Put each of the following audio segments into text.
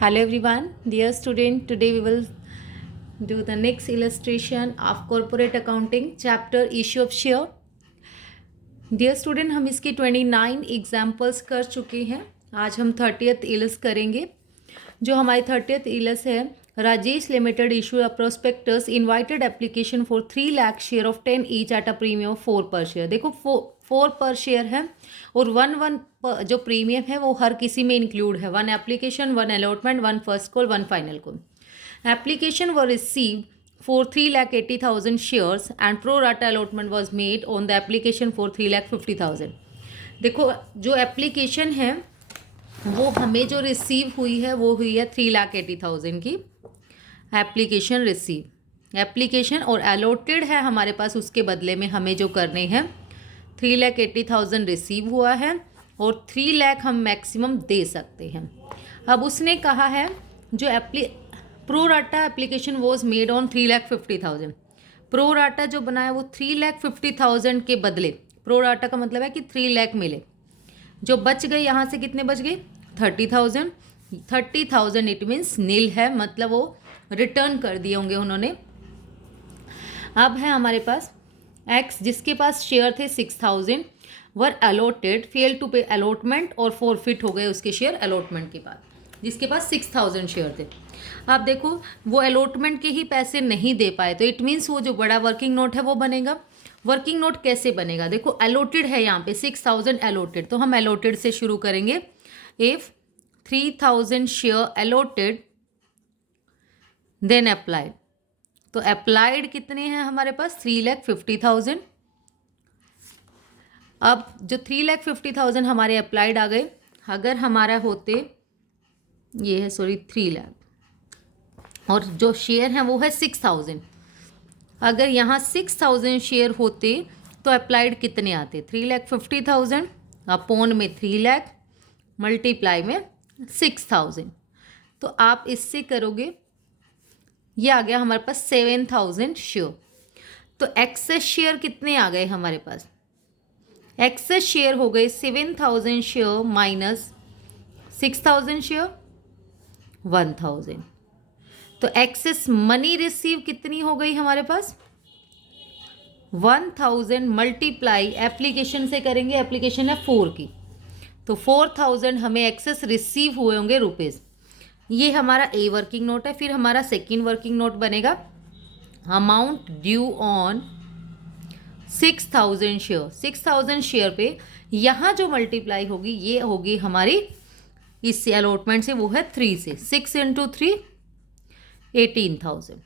Hello everyone, dear student. Today we will do the next illustration of corporate accounting chapter issue of share. Dear student, हम इसके 29 examples कर चुके हैं. आज हम 30th इलस करेंगे. जो हमारी 30th इलस है, Rajesh limited issue a prospectus invited application for 3 lakh share of 10 each at a premium of 4 पर शेयर. देखो 4 पर शेयर है और 1 जो प्रीमियम है वो हर किसी में इंक्लूड है. 1 application, 1 allotment, 1 first call, 1 final call. Application were received for 3,80,000 shares and pro rata allotment was made on the application for 3,50,000. देखो जो एप्लीकेशन है वो हमें जो रिसीव हुई है वो हुई है 3,80,000 की एप्लीकेशन रिसीव एप्लीकेशन और अलॉटेड है हमारे पास. उसके बदले में हमें जो करने हैं 3,80,000 रिसीव हुआ है और 3 लाख हम मैक्सिमम दे सकते हैं. अब उसने कहा है जो pro rata application was made on 3,50,000. Pro rata जो बना है वो 3,50,000 के बदले, प्रो राटा का मतलब है कि 3 लाख मिले. जो बच गए यहाँ से कितने बच गए 30,000. 30,000 इट मीन्स नील है, मतलब वो रिटर्न कर दिए होंगे उन्होंने. अब है हमारे पास एक्स जिसके पास शेयर थे 6,000 वर अलॉटेड, फेल टू पे अलॉटमेंट और फॉरफिट हो गए उसके शेयर अलॉटमेंट के बाद. जिसके पास 6,000 शेयर थे, आप देखो वो अलॉटमेंट के ही पैसे नहीं दे पाए तो इट मीन्स वो जो बड़ा वर्किंग नोट है वो बनेगा. वर्किंग नोट कैसे बनेगा, देखो अलॉटेड है यहाँ पे 6,000 अलॉटेड, तो हम अलॉटेड से शुरू करेंगे. If 3,000 share allotted then applied, तो अप्लाइड कितने हैं हमारे पास 3,50,000. अब जो 3,50,000 हमारे अप्लाइड आ गए, अगर हमारा होते ये है 3 लाख और जो शेयर हैं वो है 6,000. अगर यहाँ 6,000 शेयर होते तो अप्लाइड कितने आते 3,50,000 अपॉन में 3 लाख मल्टीप्लाई में 6,000. तो आप इससे करोगे ये आ गया हमारे पास 7,000 शेयर. तो एक्सेस शेयर कितने आ गए हमारे पास, एक्सेस शेयर हो गए 7,000 शेयर माइनस 6,000 शेयर 1,000. तो एक्सेस मनी रिसीव कितनी हो गई हमारे पास 1,000 मल्टीप्लाई एप्लीकेशन से करेंगे, एप्लीकेशन है 4 की, तो 4,000 हमें एक्सेस रिसीव हुए होंगे रुपीज़. ये हमारा ए वर्किंग नोट है. फिर हमारा सेकेंड वर्किंग नोट बनेगा amount due on 6,000 share. 6,000 share पे यहाँ जो मल्टीप्लाई होगी ये होगी हमारी इससे अलॉटमेंट से, वो है 3 से. 6 इंटू 3 18,000.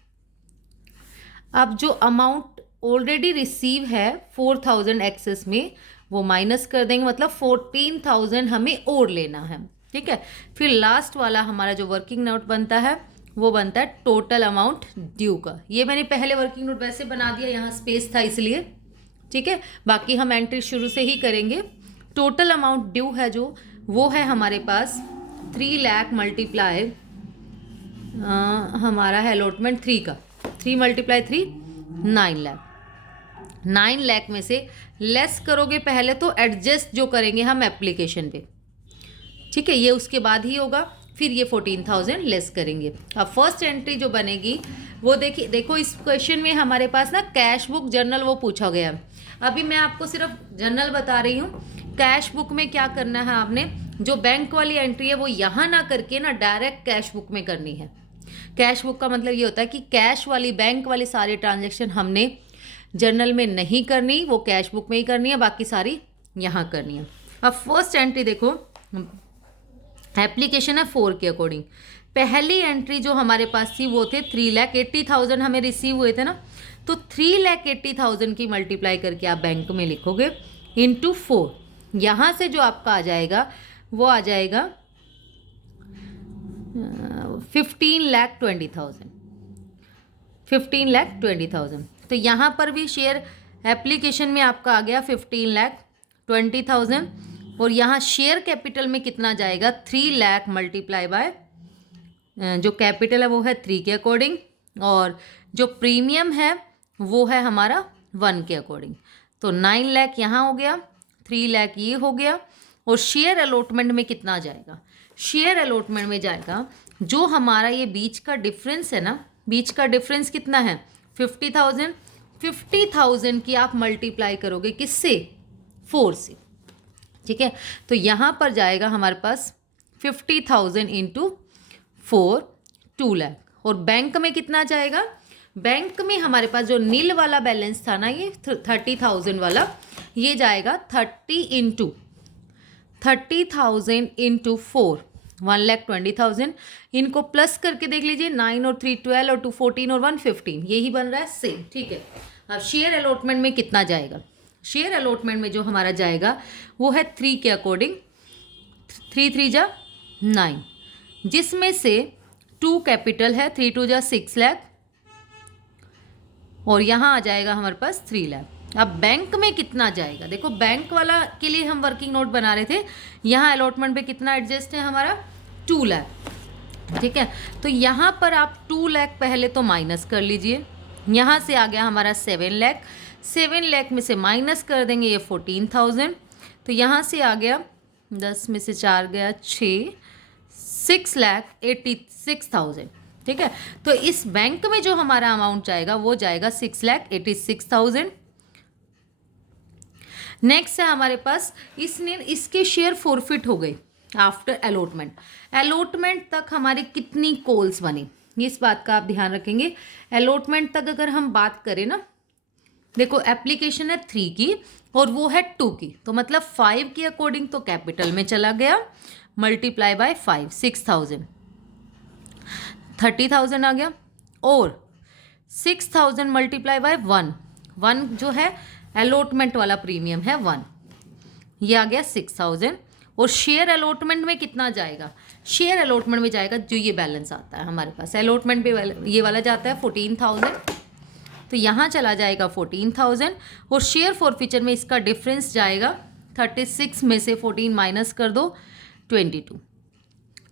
अब जो अमाउंट ऑलरेडी रिसीव है 4,000 एक्सेस में वो माइनस कर देंगे, मतलब 14,000 हमें और लेना है. ठीक है. फिर लास्ट वाला हमारा जो वर्किंग नोट बनता है वो बनता है टोटल अमाउंट ड्यू का. ये मैंने पहले वर्किंग नोट वैसे बना दिया, यहाँ स्पेस था इसलिए. ठीक है. बाकी हम एंट्री शुरू से ही करेंगे. टोटल अमाउंट ड्यू है जो वो है हमारे पास 3 लाख मल्टीप्लाई हमारा है अलॉटमेंट 3 का, 3 मल्टीप्लाई 3 9 लाख. 9 लाख में से लेस करोगे पहले तो एडजस्ट जो करेंगे हम एप्लीकेशन पे. ठीक है, ये उसके बाद ही होगा. फिर ये 14,000 लेस करेंगे. अब फर्स्ट एंट्री जो बनेगी वो देखो इस क्वेश्चन में हमारे पास ना कैश बुक जर्नल वो पूछा गया. अभी मैं आपको सिर्फ जर्नल बता रही हूँ. कैश बुक में क्या करना है आपने, जो बैंक वाली एंट्री है वो यहाँ ना करके ना डायरेक्ट कैश बुक में करनी है. कैश बुक का मतलब ये होता है कि कैश वाली बैंक वाली सारी ट्रांजैक्शन हमने जर्नल में नहीं करनी, वो कैश बुक में ही करनी है, बाकी सारी यहाँ करनी है. अब फर्स्ट एंट्री देखो एप्लीकेशन है 4 के अकॉर्डिंग. पहली एंट्री जो हमारे पास थी वो थे 3,80,000 हमें रिसीव हुए थे ना, तो 3,80,000 की मल्टीप्लाई करके आप बैंक में लिखोगे इंटू 4. यहाँ से जो आपका आ जाएगा वो आ जाएगा 15,20,000. 15,20,000. तो यहाँ पर भी शेयर एप्लीकेशन में आपका आ गया 15,20,000 और यहाँ शेयर कैपिटल में कितना जाएगा 3 लाख मल्टीप्लाई बाय जो कैपिटल है वो है 3 के अकॉर्डिंग और जो प्रीमियम है वो है हमारा 1 के अकॉर्डिंग. तो 9 लाख यहाँ हो गया, 3 लाख ये हो गया. और शेयर अलॉटमेंट में कितना जाएगा, शेयर अलॉटमेंट में जाएगा जो हमारा ये बीच का डिफरेंस है ना, बीच का डिफरेंस कितना है 50,000। 50,000 की आप मल्टीप्लाई करोगे किससे, 4 से, ठीक है। तो यहाँ पर जाएगा हमारे पास 50,000 इंटू 4, 2 लाख। और बैंक में कितना जाएगा, बैंक में हमारे पास जो नील वाला बैलेंस था ना, ये 30,000 वाला, ये जाएगा 30,000 इंटू 4, 1,20,000। इनको प्लस करके देख लीजिए, 9 और 3 12 और 2 14 और 1 15, यही बन रहा है सेम, ठीक है। अब शेयर अलॉटमेंट में कितना जाएगा, शेयर अलॉटमेंट में जो हमारा जाएगा वो है 3 के अकॉर्डिंग, 3 3 जा 9, जिसमें से 2 कैपिटल है, 3 2 जा 6 लाख, और यहाँ आ जाएगा हमारे पास 3 लाख। अब बैंक में कितना जाएगा, देखो बैंक वाला के लिए हम वर्किंग नोट बना रहे थे, यहाँ अलॉटमेंट पे कितना एडजस्ट है हमारा 2 लाख, ठीक है। तो यहाँ पर आप 2 लाख पहले तो माइनस कर लीजिए, यहाँ से आ गया हमारा 7 लाख, 7 लाख में से माइनस कर देंगे ये 14,000, तो यहाँ से आ गया 10 में से 4 गया 6, 6,86,000, ठीक है। तो इस बैंक में जो हमारा अमाउंट जाएगा वो जाएगा 6,86,000। नेक्स्ट है हमारे पास, इसके शेयर फॉरफिट हो गए आफ्टर अलॉटमेंट। अलॉटमेंट तक हमारी कितनी कॉल्स बनी, इस बात का आप ध्यान रखेंगे। अलॉटमेंट तक अगर हम बात करें ना, देखो एप्लीकेशन है 3 की और वो है 2 की, तो मतलब 5 के अकॉर्डिंग तो कैपिटल में चला गया, मल्टीप्लाई बाय 5, 6,000, 30,000 आ गया, और 6,000 मल्टीप्लाई बाय 1 जो है अलॉटमेंट वाला प्रीमियम है 1, ये आ गया 6,000। और शेयर अलॉटमेंट में कितना जाएगा, शेयर अलॉटमेंट में जाएगा जो ये बैलेंस आता है हमारे पास, अलॉटमेंट पे ये वाला जाता है 14,000, तो यहाँ चला जाएगा 14,000, और शेयर फॉरफीचर में इसका डिफरेंस जाएगा 36 में से 14 माइनस कर दो 22,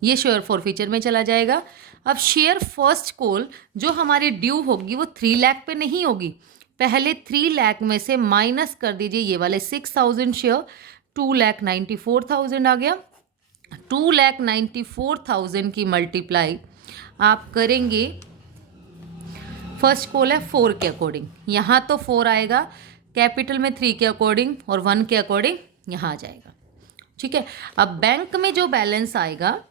ये शेयर फॉरफीचर में चला जाएगा। अब शेयर फर्स्ट कॉल जो हमारी ड्यू होगी वो 3 लाख पे नहीं होगी, पहले 3 लाख में से माइनस कर दीजिए ये वाले 6,000 शेयर, 2,94,000 आ गया। 2,94,000 की मल्टीप्लाई आप करेंगे, फर्स्ट कॉल है 4 के अकॉर्डिंग, यहाँ तो 4 आएगा, कैपिटल में 3 के अकॉर्डिंग और 1 के अकॉर्डिंग यहाँ आ जाएगा, ठीक है। अब बैंक में जो बैलेंस आएगा,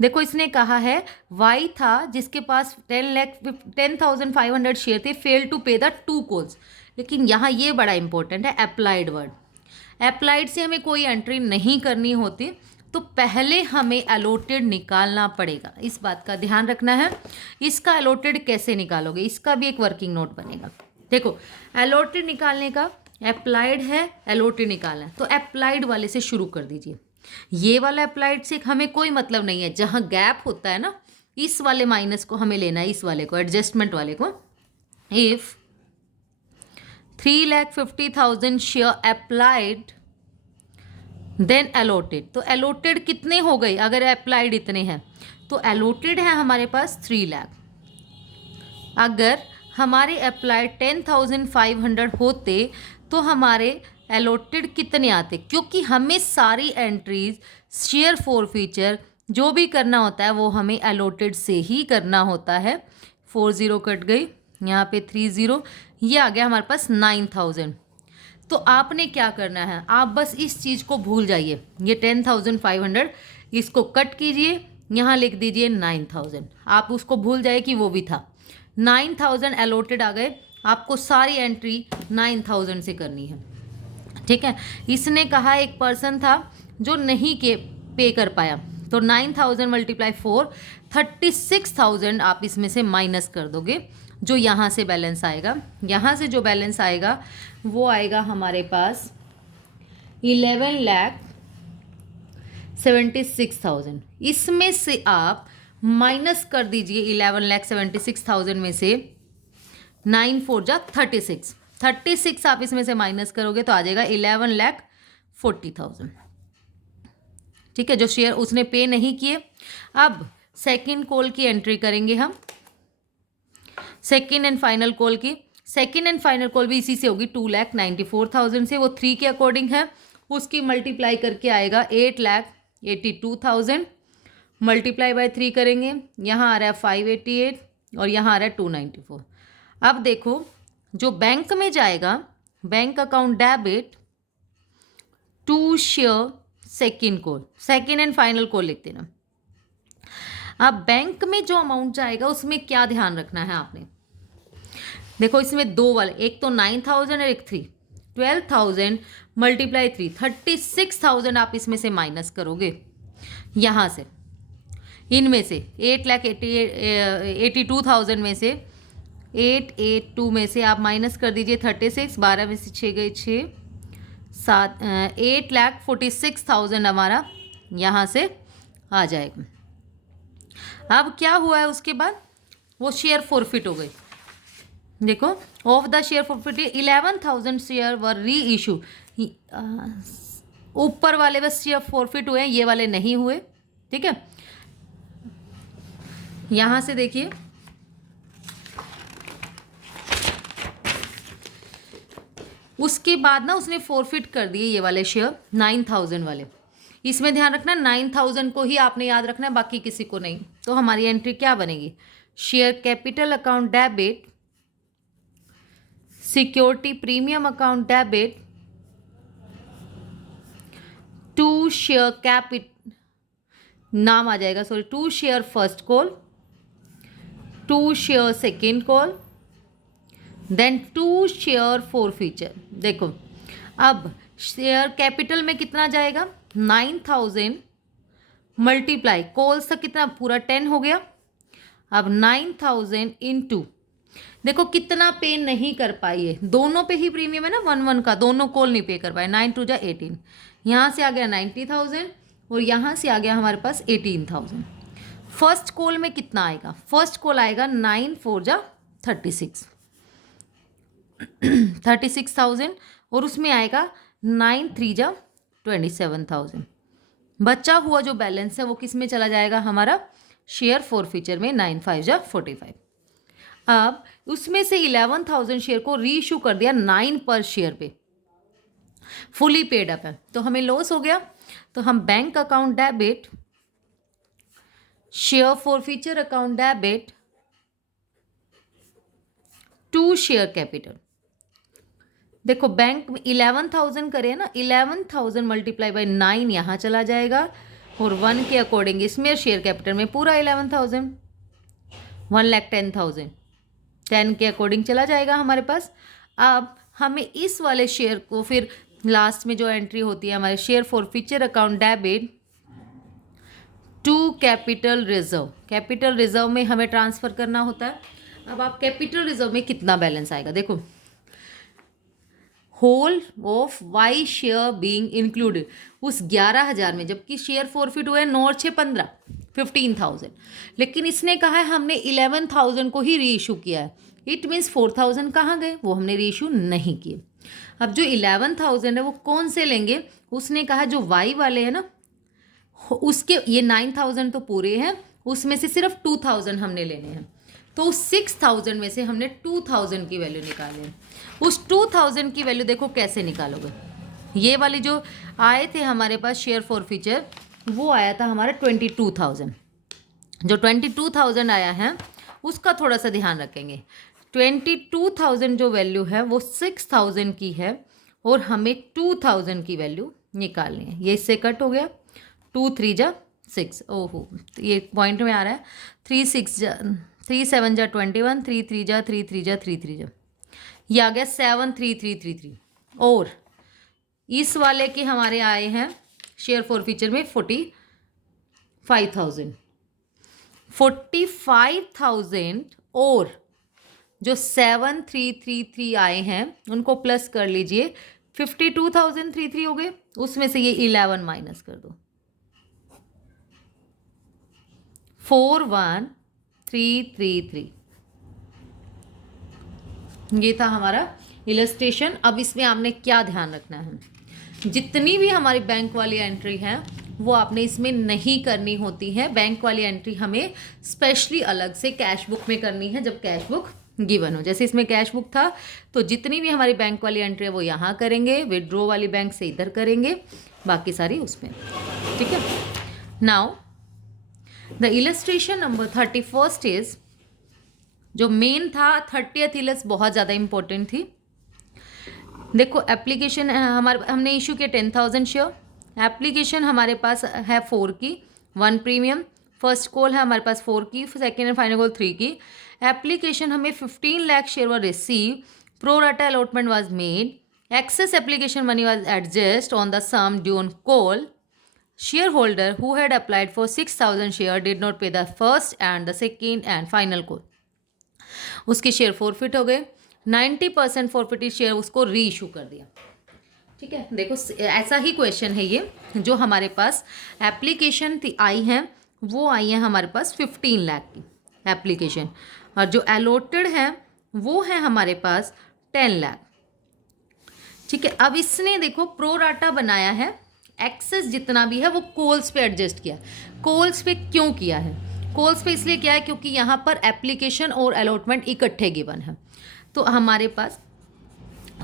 देखो इसने कहा है वाई था जिसके पास 10,500 शेयर थे, fail to pay the 2 calls, लेकिन यहाँ ये बड़ा इंपॉर्टेंट है अप्लाइड वर्ड, अप्लाइड से हमें कोई एंट्री नहीं करनी होती, तो पहले हमें अलॉटेड निकालना पड़ेगा, इस बात का ध्यान रखना है। इसका अलॉटेड कैसे निकालोगे, इसका भी एक वर्किंग नोट बनेगा। देखो अलॉटेड निकालने का, अप्लाइड है अलॉटेड निकालना है, तो अप्लाइड वाले से शुरू कर दीजिए। ये वाला अप्लाइड से हमें कोई मतलब नहीं है, जहाँ गैप होता है ना, इस वाले माइनस को हमें लेना है, इस वाले को, एडजस्टमेंट वाले को। If 3,50,000 share applied then allotted, तो अलॉटेड कितने हो गए, अगर अप्लाइड इतने हैं तो अलॉटेड है हमारे पास 3 लाख। अगर हमारे अप्लाइड 10,500 होते तो हमारे अलॉटेड कितने आते, क्योंकि हमें सारी एंट्रीज शेयर फॉरफीचर जो भी करना होता है वो हमें अलॉटेड से ही करना होता है। 4 0 कट गई, यहाँ पे 3 0, ये आ गया हमारे पास 9,000। तो आपने क्या करना है, आप बस इस चीज़ को भूल जाइए, ये 10,500 इसको कट कीजिए, यहाँ लिख दीजिए 9,000, आप उसको भूल जाइए कि वो भी था। 9,000 अलॉटेड आ गए, आपको सारी एंट्री 9,000 से करनी है, ठीक है। इसने कहा एक पर्सन था जो नहीं के पे कर पाया, तो 9,000 मल्टीप्लाई 4, 36,000 आप इसमें से माइनस कर दोगे, जो यहाँ से बैलेंस आएगा, यहाँ से जो बैलेंस आएगा वो आएगा हमारे पास 11,76,000। इसमें से आप माइनस कर दीजिए 11,76,000 में से 9 4 जा 36, 36 आप इसमें से माइनस करोगे तो आ जाएगा 11,40,000, ठीक है, जो शेयर उसने पे नहीं किए। अब सेकंड कॉल की एंट्री करेंगे हम, सेकंड एंड फाइनल कॉल की। सेकंड एंड फाइनल कॉल भी इसी से होगी, 2,94,000 से, वो 3 के अकॉर्डिंग है, उसकी मल्टीप्लाई करके आएगा 8,82,000, मल्टीप्लाई बाय 3 करेंगे, यहाँ आ रहा है 588 और यहाँ आ रहा है 294। अब देखो जो बैंक में जाएगा, bank account debit to share second call, second and final call लिखते ना। अब बैंक में जो अमाउंट जाएगा उसमें क्या ध्यान रखना है आपने, देखो इसमें दो वाले, एक तो 9,000 और एक 3, 12,000 मल्टीप्लाई 3, 36,000 आप इसमें से माइनस करोगे, यहाँ से इनमें से 8,82,000 में से 882 में से आप माइनस कर दीजिए 36, 12 में से 6 गए 6, 7 8,46,000 हमारा यहाँ से आ जाएगा। अब क्या हुआ है उसके बाद, वो शेयर फॉरफिट हो गई। देखो of the share forfeit 11,000 share वर री इशू, ऊपर वाले बस शेयर फॉरफिट हुए हैं, ये वाले नहीं हुए। ठीक है, यहां से देखिए उसके बाद ना उसने फॉरफिट कर दिए ये वाले शेयर 9,000 वाले। इसमें ध्यान रखना 9,000 को ही आपने याद रखना है, बाकी किसी को नहीं। तो हमारी एंट्री क्या बनेगी, share capital account debit security premium account debit to share capital, नाम आ जाएगा sorry, to share first call, to share second call, then to share forfeiture. देखो अब शेयर कैपिटल में कितना जाएगा, 9,000 मल्टीप्लाई कॉल्स तक कितना, पूरा 10 हो गया। अब 9,000 इंटू, देखो कितना पे नहीं कर पाई है, दोनों पे ही प्रीमियम है ना 1-1 का, दोनों कॉल नहीं पे कर पाए, 9 2 जा 18, यहाँ से आ गया 90,000 और यहाँ से आ गया हमारे पास 18,000। फर्स्ट कॉल में कितना आएगा, फर्स्ट कॉल आएगा 9 4 जा 36,000 और उसमें आएगा 9 3 जा 27,000। बचा हुआ जो बैलेंस है वो किस में चला जाएगा, हमारा शेयर फॉरफिचर में 9 5 जा 45। अब उसमें से 11,000 शेयर को री इशू कर दिया 9 पर शेयर पे, फुली पेड अप है, तो हमें लॉस हो गया। तो हम bank account debit share forfeiture account debit to share capital, देखो बैंक में 11,000 करे ना, 11,000 मल्टीप्लाई बाय 9 यहाँ चला जाएगा और 1 के अकॉर्डिंग इसमें शेयर कैपिटल में पूरा 11,000, 1,10,000 10 के अकॉर्डिंग चला जाएगा हमारे पास। अब हमें इस वाले शेयर को फिर लास्ट में जो एंट्री होती है हमारे share forfeiture account debit to capital reserve, capital reserve में हमें ट्रांसफ़र करना होता है। अब आप कैपिटल रिजर्व में कितना बैलेंस आएगा, देखो whole of Y share being included, उस 11,000 में, जबकि शेयर फॉरफिट हुए 9 और 6 15, 15,000, लेकिन इसने कहा है हमने 11,000 को ही री इशू किया है, इट मीन्स 4,000 कहाँ गए, वो हमने री इशू नहीं किए। अब जो 11,000 है वो कौन से लेंगे, उसने कहा जो वाई वाले हैं ना उसके, ये 9,000 तो पूरे हैं, उसमें से सिर्फ 2,000 हमने लेने हैं, तो उस 6,000 में से हमने 2,000 की वैल्यू निकाली है। उस 2,000 की वैल्यू देखो कैसे निकालोगे, ये वाली जो आए थे हमारे पास शेयर फॉरफिचर, वो आया था हमारा 22,000, जो 22,000 आया है उसका थोड़ा सा ध्यान रखेंगे। 22,000 जो वैल्यू है वो 6,000 की है और हमें 2,000 की वैल्यू निकालनी है। ये इससे कट हो गया, 2 3 जा 6, ओहो ये पॉइंट में आ रहा है, 3 6 जा 3 7 जा 21, 3 3 जा 3 3 जा 3 3 जा, ये आ गया 7 3 3 3 3। और इस वाले के हमारे आए हैं शेयर फॉरफिचर में 45,000 और जो 7,333 आए हैं उनको प्लस कर लीजिए, 52,033 हो गए, उसमें से ये 11 माइनस कर दो, 41,333। ये था हमारा इलस्ट्रेशन। अब इसमें आपने क्या ध्यान रखना है, जितनी भी हमारी बैंक वाली एंट्री है वो आपने इसमें नहीं करनी होती है। बैंक वाली एंट्री हमें स्पेशली अलग से कैश बुक में करनी है जब कैश बुक गिवन हो। जैसे इसमें कैश बुक था तो जितनी भी हमारी बैंक वाली एंट्री है वो यहाँ करेंगे, विड्रॉ वाली बैंक से इधर करेंगे, बाकी सारी उसमें। ठीक है, now the illustration number 31 is, जो मेन था 30th इलस बहुत ज़्यादा इंपॉर्टेंट थी। देखो एप्लीकेशन हमारे हमने इशू किया 10,000 शेयर। एप्लीकेशन हमारे पास है 4 की, 1 प्रीमियम। फर्स्ट कॉल है हमारे पास 4 की, सेकेंड एंड फाइनल कॉल 3 की। एप्लीकेशन हमें 15 lakh share were receive, pro rata allotment was made, excess application money was adjusted on the sum due on call. Shareholder who had applied for 6,000 share did not pay the first and the second and final call. उसके share forfeit हो गए, 90% forfeited share उसको री issue कर दिया। ठीक है, देखो ऐसा ही क्वेश्चन है ये, जो हमारे पास एप्लीकेशन आई है वो आई है हमारे पास 15 लाख की एप्लीकेशन, और जो अलॉटेड है वो है हमारे पास 10 लाख। ठीक है, अब इसने देखो प्रो राटा बनाया है, एक्सेस जितना भी है वो कोल्स पे एडजस्ट किया। कोल्स पे क्यों किया है? कोल्स पे इसलिए किया है क्योंकि यहाँ पर एप्लीकेशन और अलॉटमेंट इकट्ठे गिवन है। तो हमारे पास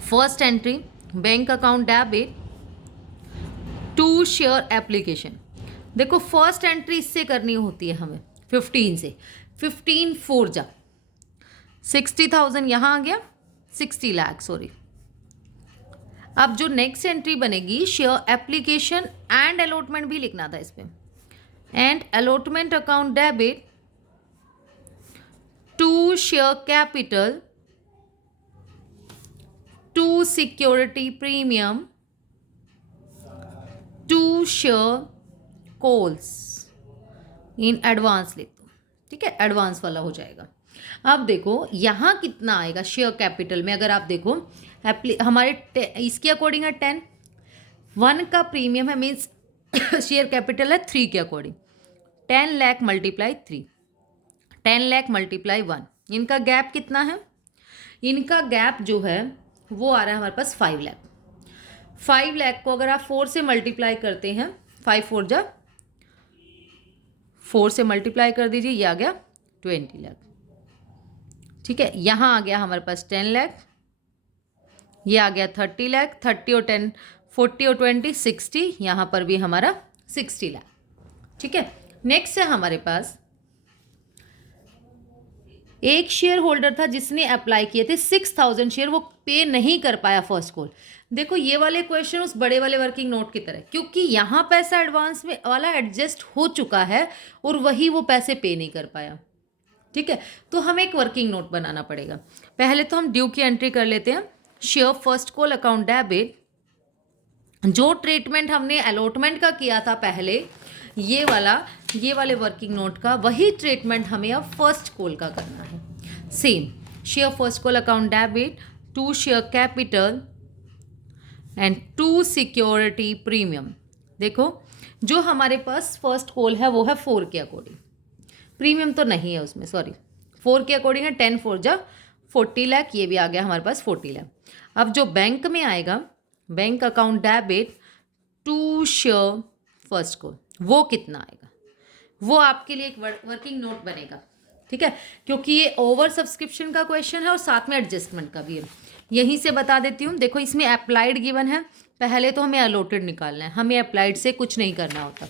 first entry bank account debit to share application. देखो फर्स्ट एंट्री इससे करनी होती है हमें 15 से, 15 4 जा 60,000 यहाँ आ गया, 60 लाख सॉरी। अब जो नेक्स्ट एंट्री बनेगी शेयर एप्लीकेशन एंड अलॉटमेंट भी लिखना था इस पे, and allotment account debit to share capital to security premium to share calls in advance लिख दो। ठीक है, एडवांस वाला हो जाएगा। अब देखो यहाँ कितना आएगा शेयर कैपिटल में, अगर आप देखो हमारे इसके अकॉर्डिंग है 10, 1 का प्रीमियम है मीन्स शेयर कैपिटल है 3 के according, 10 lakh multiply 3, 10 lakh multiply 1, इनका गैप कितना है? इनका गैप जो है वो आ रहा है हमारे पास 5 लाख। 5 लाख को अगर आप 4 से मल्टीप्लाई करते हैं, 5 4 जा 4 से मल्टीप्लाई कर दीजिए, ये आ गया 20 लाख। ठीक है, यहाँ आ गया हमारे पास 10 लाख, ये आ गया 30 लाख, 30 और 10 40 और 20 60, यहाँ पर भी हमारा 60 लाख। ठीक है, नेक्स्ट है हमारे पास एक शेयर होल्डर था जिसने अप्लाई किए थे 6,000 शेयर, वो पे नहीं कर पाया फर्स्ट कॉल। देखो ये वाले क्वेश्चन उस बड़े वाले वर्किंग नोट की तरह, क्योंकि यहाँ पैसा एडवांस में वाला एडजस्ट हो चुका है और वही वो पैसे पे नहीं कर पाया। ठीक है, तो हमें एक वर्किंग नोट बनाना पड़ेगा। पहले तो हम ड्यू की एंट्री कर लेते हैं। Share first call account debit, जो ट्रीटमेंट हमने अलॉटमेंट का किया था पहले, ये वाले वर्किंग नोट का वही ट्रीटमेंट हमें अब फर्स्ट कॉल का करना है। Same share first call account debit to share capital and to security premium. देखो जो हमारे पास फर्स्ट कॉल है वो है 4 के अकॉर्डिंग, प्रीमियम तो नहीं है उसमें, सॉरी 4 के अकॉर्डिंग है, 10 4 जा 40 लाख, ये भी आ गया हमारे पास 40 लाख। अब जो बैंक में आएगा bank account debit to share first call, वो कितना आएगा? वो आपके लिए एक वर्किंग नोट बनेगा। ठीक है, क्योंकि ये ओवर सब्सक्रिप्शन का क्वेश्चन है और साथ में एडजस्टमेंट का भी है। यहीं से बता देती हूँ, देखो इसमें अप्लाइड गिवन है, पहले तो हमें अलॉटेड निकालना है, हमें अप्लाइड से कुछ नहीं करना होता।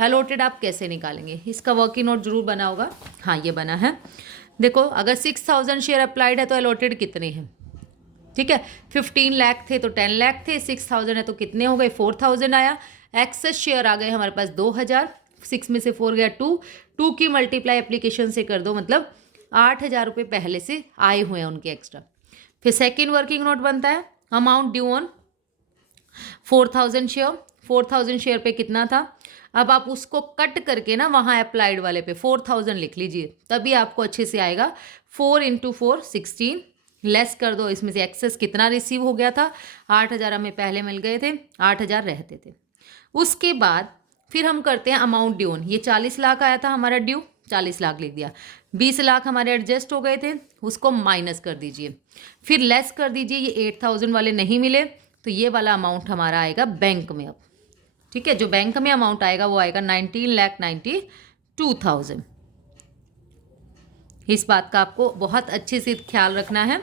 अलॉटेड आप कैसे निकालेंगे, इसका वर्किंग नोट जरूर बना होगा। हाँ ये बना है। देखो अगर 6,000 शेयर अप्लाइड है तो अलॉटेड कितने हैं? ठीक है, 15 लाख थे तो 10 लाख थे, 6,000 है तो कितने हो गए? 4,000 आया। एक्सेस शेयर आ गए हमारे पास 2,000, 6 में से 4 गया 2 की मल्टीप्लाई एप्लीकेशन से कर दो, मतलब 8,000 रुपये पहले से आए हुए हैं उनके एक्स्ट्रा। फिर सेकेंड वर्किंग नोट बनता है amount due on 4,000 share, 4,000 share पे कितना था? अब आप उसको कट करके ना वहाँ अप्लाइड वाले पे 4,000 लिख लीजिए, तभी आपको अच्छे से आएगा। 4 × 4 16, लेस कर दो, इसमें से एक्सेस कितना रिसीव हो गया था? 8,000 हमें पहले मिल गए थे, 8,000 रहते थे। उसके बाद फिर हम करते हैं अमाउंट ड्यू ऑन, ये 40 लाख आया था हमारा ड्यू, 40 लाख लिख दिया। 20 लाख हमारे एडजस्ट हो गए थे, उसको माइनस कर दीजिए, फिर लेस कर दीजिए। ये 8,000 वाले नहीं मिले तो ये वाला अमाउंट हमारा आएगा बैंक में अब। ठीक है, जो बैंक में अमाउंट आएगा वो आएगा 19,92,000। इस बात का आपको बहुत अच्छे से ख्याल रखना है।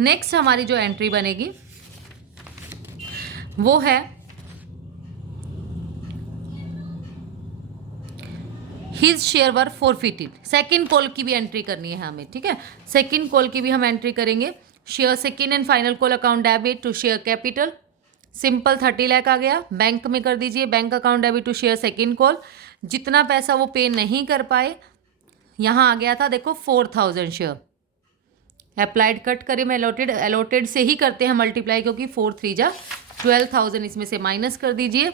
नेक्स्ट हमारी जो एंट्री बनेगी वो है हिज शेयर वर फॉरफिटेड। सेकंड कॉल की भी एंट्री करनी है हमें, ठीक है, सेकंड कॉल की भी हम एंट्री करेंगे। Share second and final call account debit to share capital, simple 30 lakh आ गया। बैंक में कर दीजिए, bank account debit to share second call, जितना पैसा वो पे नहीं कर पाए, यहाँ आ गया था देखो 4000 शेयर। अप्लाइड कट करें मैं अलॉटेड से ही करते हैं मल्टीप्लाई, क्योंकि 4 3 जा 12,000 इसमें से माइनस कर दीजिए,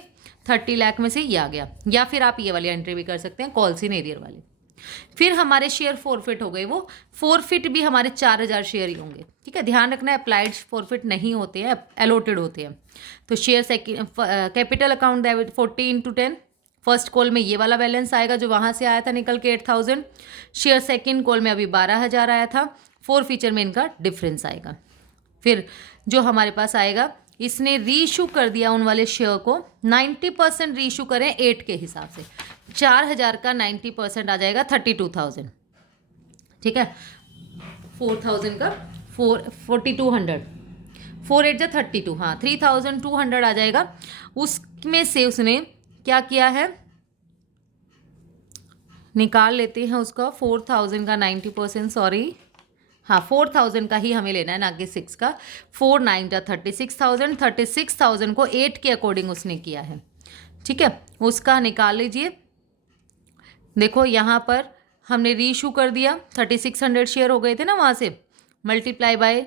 30 लाख में से ये आ गया। या फिर आप ये वाली एंट्री भी कर सकते हैं, कॉल्स इन एरियर वाली। फिर हमारे शेयर फॉरफिट हो गए, वो फॉरफिट भी हमारे 4000 शेयर ही होंगे, ठीक है, ध्यान रखना है अप्लाइड फॉरफिट नहीं होते हैं, अलॉटेड होते हैं। तो share second capital account debit 40 × 10, first call में ये वाला बैलेंस आएगा जो वहाँ से आया था निकल के 8000। शेयर सेकंड कॉल में अभी 12000 आया था, फॉरफीचर में इनका डिफरेंस आएगा। फिर जो हमारे पास आएगा, इसने रीइशू कर दिया उन वाले शेयर को, 90% रीइशू करें 8 के हिसाब से, 4000 का 90% आ जाएगा 32,000, ठीक है, 4000 का 4200, 4 8 जा 32, हाँ 3200 आ जाएगा। उसमें से उसने क्या किया है, निकाल लेते हैं उसका 4000 का 90%, सॉरी हाँ 4000 का ही हमें लेना है ना कि 6 का। 4 9 जा 36,000, 36,000 को 8 के अकॉर्डिंग उसने किया है, ठीक है, उसका निकाल लीजिए। देखो यहाँ पर हमने रीइशू कर दिया, 3600 शेयर हो गए थे ना वहाँ से, मल्टीप्लाई बाय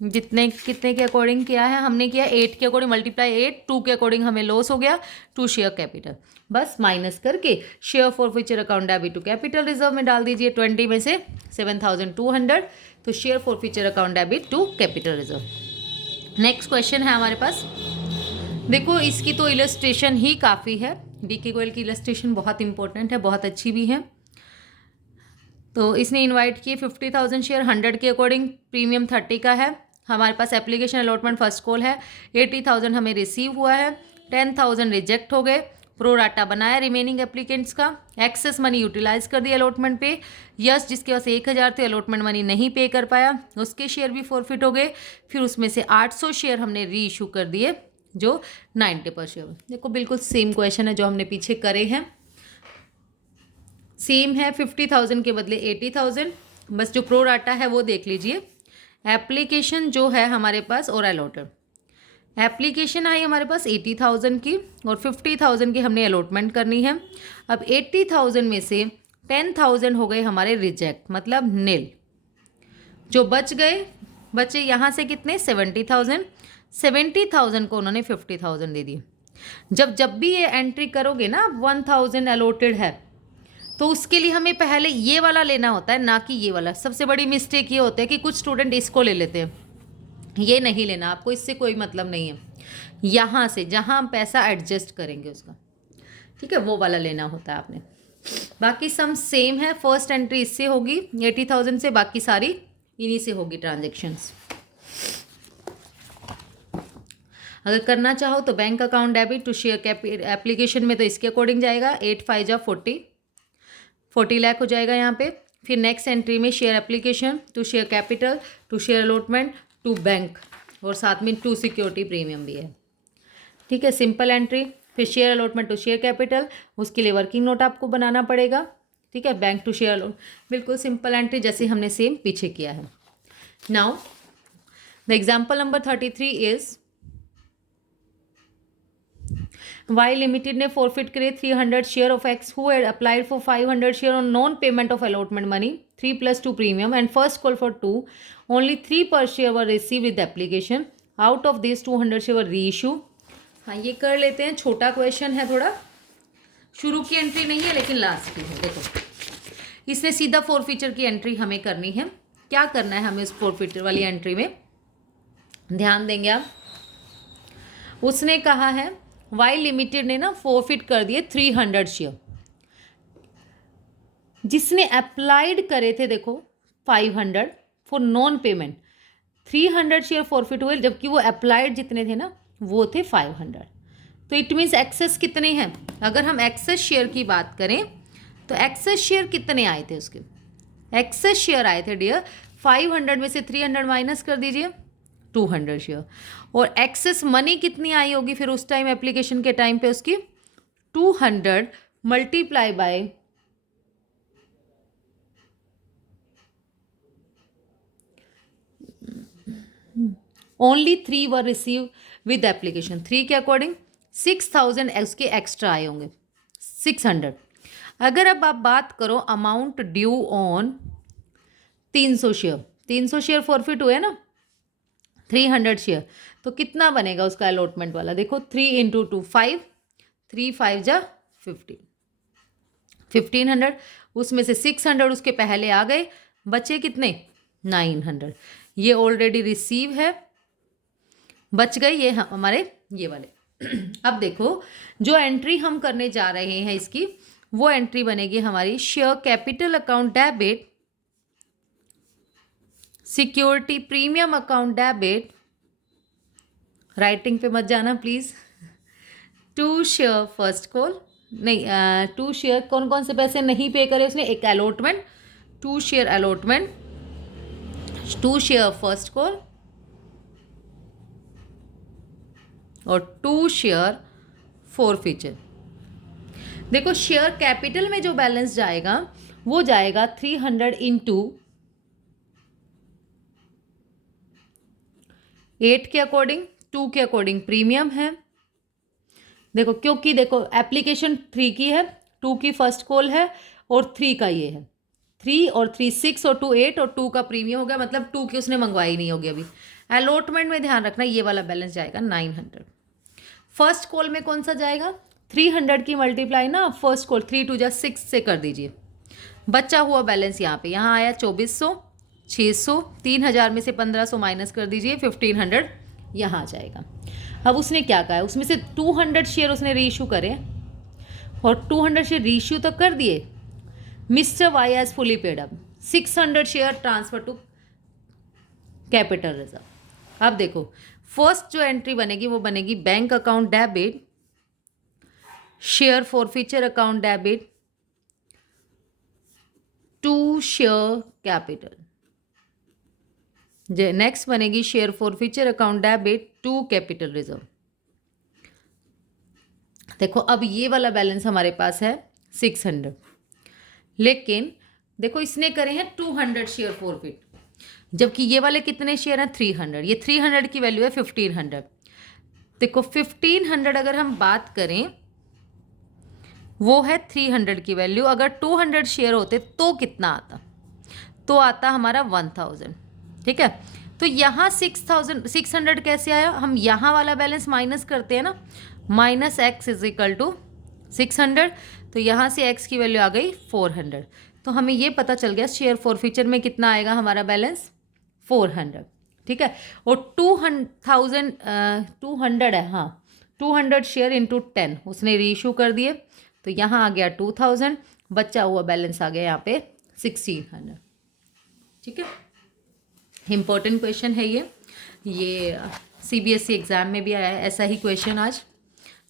जितने कितने के अकॉर्डिंग किया है हमने, किया 8 के अकॉर्डिंग, मल्टीप्लाई 8, 2 के अकॉर्डिंग हमें लॉस हो गया, 2 शेयर कैपिटल, बस माइनस करके share forfeiture account debit to capital reserve में डाल दीजिए, 20 में से 7200, तो share forfeiture account debit to capital reserve. Next question है हमारे पास, देखो इसकी तो इलस्ट्रेशन ही काफ़ी है, डीके गोयल की इलस्ट्रेशन बहुत इंपॉर्टेंट है, बहुत अच्छी भी है। तो इसने इनवाइट किए 50,000 शेयर, 100 के अकॉर्डिंग, प्रीमियम 30 का है। हमारे पास एप्लीकेशन अलॉटमेंट फर्स्ट कॉल है, 80,000 हमें रिसीव हुआ है, 10,000 रिजेक्ट हो गए, प्रो डाटा बनाया रिमेनिंग एप्लीकेंट्स का, एक्सेस मनी यूटिलाइज कर दिया अलॉटमेंट पे, यस जिसके पास 1000 थे अलॉटमेंट मनी नहीं पे कर पाया, उसके शेयर भी फॉरफिट हो गए। फिर उसमें से 800 शेयर हमने री इशू कर दिए जो 90 पर शेयर। देखो बिल्कुल सेम क्वेश्चन है जो हमने पीछे करे हैं, सेम है, 50,000 के बदले 80,000, बस जो प्रो डाटा है वो देख लीजिए। एप्लीकेशन जो है हमारे पास और अलॉटेड, एप्लीकेशन आई हमारे पास 80,000 की और 50,000 की हमने अलॉटमेंट करनी है। अब 80,000 में से 10,000 हो गए हमारे रिजेक्ट, मतलब नील। जो बचे यहाँ से कितने, 70,000, 70,000 को उन्होंने 50,000 दे दिए। जब भी ये एंट्री करोगे ना 1,000 अलॉटेड है, तो उसके लिए हमें पहले ये वाला लेना होता है, ना कि ये वाला। सबसे बड़ी मिस्टेक ये होता है कि कुछ स्टूडेंट इसको ले लेते हैं, ये नहीं लेना आपको, इससे कोई मतलब नहीं है। यहाँ से जहाँ हम पैसा एडजस्ट करेंगे उसका, ठीक है, वो वाला लेना होता है आपने। बाकी सम सेम है, फर्स्ट एंट्री इससे होगी 80,000 से, बाकी सारी इन्हीं से होगी ट्रांजेक्शन्स। अगर करना चाहो तो bank account debit to share application में तो इसके अकॉर्डिंग जाएगा, 8 5 जा 40 लाख हो जाएगा यहाँ पे। फिर नेक्स्ट एंट्री में share application to share capital to share allotment to bank, और साथ में टू सिक्योरिटी प्रीमियम भी है, ठीक है, सिंपल एंट्री। फिर share allotment to share capital, उसके लिए वर्किंग नोट आपको बनाना पड़ेगा, ठीक है, बैंक टू शेयर अलॉट, बिल्कुल सिंपल एंट्री जैसे हमने सेम पीछे किया है। Now the example number 33 is Y limited ने फॉरफिट करे 300 share of X who had applied for 500 share on non payment of allotment money 3 + 2 premium and first call for 2, only 3 पर share were receive with application, out of this 200 share वर री issue. हाँ ये कर लेते हैं, छोटा question है थोड़ा, शुरू की एंट्री नहीं है लेकिन लास्ट की है। देखो इसमें सीधा फॉरफीचर की एंट्री हमें करनी है। क्या करना है हमें उस फॉरफीचर वाली एंट्री में, ध्यान देंगे आप। उसने कहा है वाई लिमिटेड ने ना फॉरफिट कर दिए 300 शेयर, जिसने अप्लाइड करे थे देखो 500 for non payment, 300 share forfeit हुए, जबकि वो अप्लाइड जितने थे ना वो थे 500। तो इट मीन्स एक्सेस कितने हैं, अगर हम एक्सेस शेयर की बात करें तो एक्सेस शेयर कितने आए थे उसके, एक्सेस शेयर आए थे डियर 500 में से 300 माइनस कर दीजिए 200 शेयर, और एक्सेस मनी कितनी आई होगी फिर उस टाइम एप्लीकेशन के टाइम पे उसकी 200 multiply by only 3 were receive with application. 3 के अकॉर्डिंग 6000 उसके एक्स्ट्रा आए होंगे, 600। अगर अब आप बात करो amount due on 300 share, 300 share forfeit हुए ना, 300 शेयर, तो कितना बनेगा उसका अलॉटमेंट वाला? देखो 3 इंटू 2 5, 3 5 जा 15, 1500, उसमें से 600 उसके पहले आ गए, बचे कितने? 900। ये ऑलरेडी रिसीव है, बच गए ये हमारे ये वाले। अब देखो जो एंट्री हम करने जा रहे हैं इसकी, वो एंट्री बनेगी हमारी share capital account debit, security premium account debit, writing पे मत जाना please, to share first call नहीं, टू शेयर कौन कौन से पैसे नहीं पे करे उसने? एक allotment, 2 share allotment, 2 share first call और 2 शेयर फॉरफीचर। देखो शेयर कैपिटल में जो बैलेंस जाएगा वो जाएगा 300 इंटू 8 के अकॉर्डिंग, 2 के अकॉर्डिंग प्रीमियम है। देखो क्योंकि देखो एप्लीकेशन 3 की है, 2 की फर्स्ट कॉल है और 3 का ये है, 3 और 3 6 और 2 8 और 2 का प्रीमियम हो गया, मतलब 2 की उसने मंगवाई नहीं होगी अभी। अलॉटमेंट में ध्यान रखना ये वाला बैलेंस जाएगा 900। फर्स्ट कॉल में कौन सा जाएगा? 300 की मल्टीप्लाई ना फर्स्ट कॉल 3 2 जा 6 से कर दीजिए, बचा हुआ बैलेंस यहाँ पे, यहाँ आया 2400, 600, 3000 में से 1500 माइनस कर दीजिए, 1500 यहाँ आ जाएगा। अब उसने क्या कहा है, उसमें से 200 शेयर उसने रीइशू करे और 200 शेयर रीइशू तो कर दिए, mister Y has fully paid up, 600 share transfer to capital reserve. अब देखो फर्स्ट जो एंट्री बनेगी वो बनेगी bank account debit, share forfeiture account debit, to share capital. Next बनेगी share forfeiture account debit to capital reserve. देखो अब ये वाला बैलेंस हमारे पास है 600, लेकिन देखो इसने करे हैं 200 शेयर फॉरफिट, जबकि ये वाले कितने शेयर हैं? 300। ये 300 की वैल्यू है 1500। देखो 1500 अगर हम बात करें वो है 300 की वैल्यू, अगर 200 शेयर होते तो कितना आता? तो आता हमारा 1000। ठीक है, तो यहाँ 600 कैसे आया? हम यहाँ वाला बैलेंस माइनस करते हैं ना, minus X is equal to 600, तो यहाँ से एक्स की वैल्यू आ गई 400। तो हमें ये पता चल गया शेयर फॉरफीचर में कितना आएगा हमारा बैलेंस? 400। ठीक है, और 200 है, हाँ 200 शेयर इंटू 10 उसने रीइशू कर दिए, तो यहाँ आ गया 2000, बचा हुआ बैलेंस आ गया यहाँ पे 1600। ठीक है, इम्पोर्टेंट क्वेश्चन है ये सीबीएसई एग्ज़ाम में भी आया है ऐसा ही क्वेश्चन आज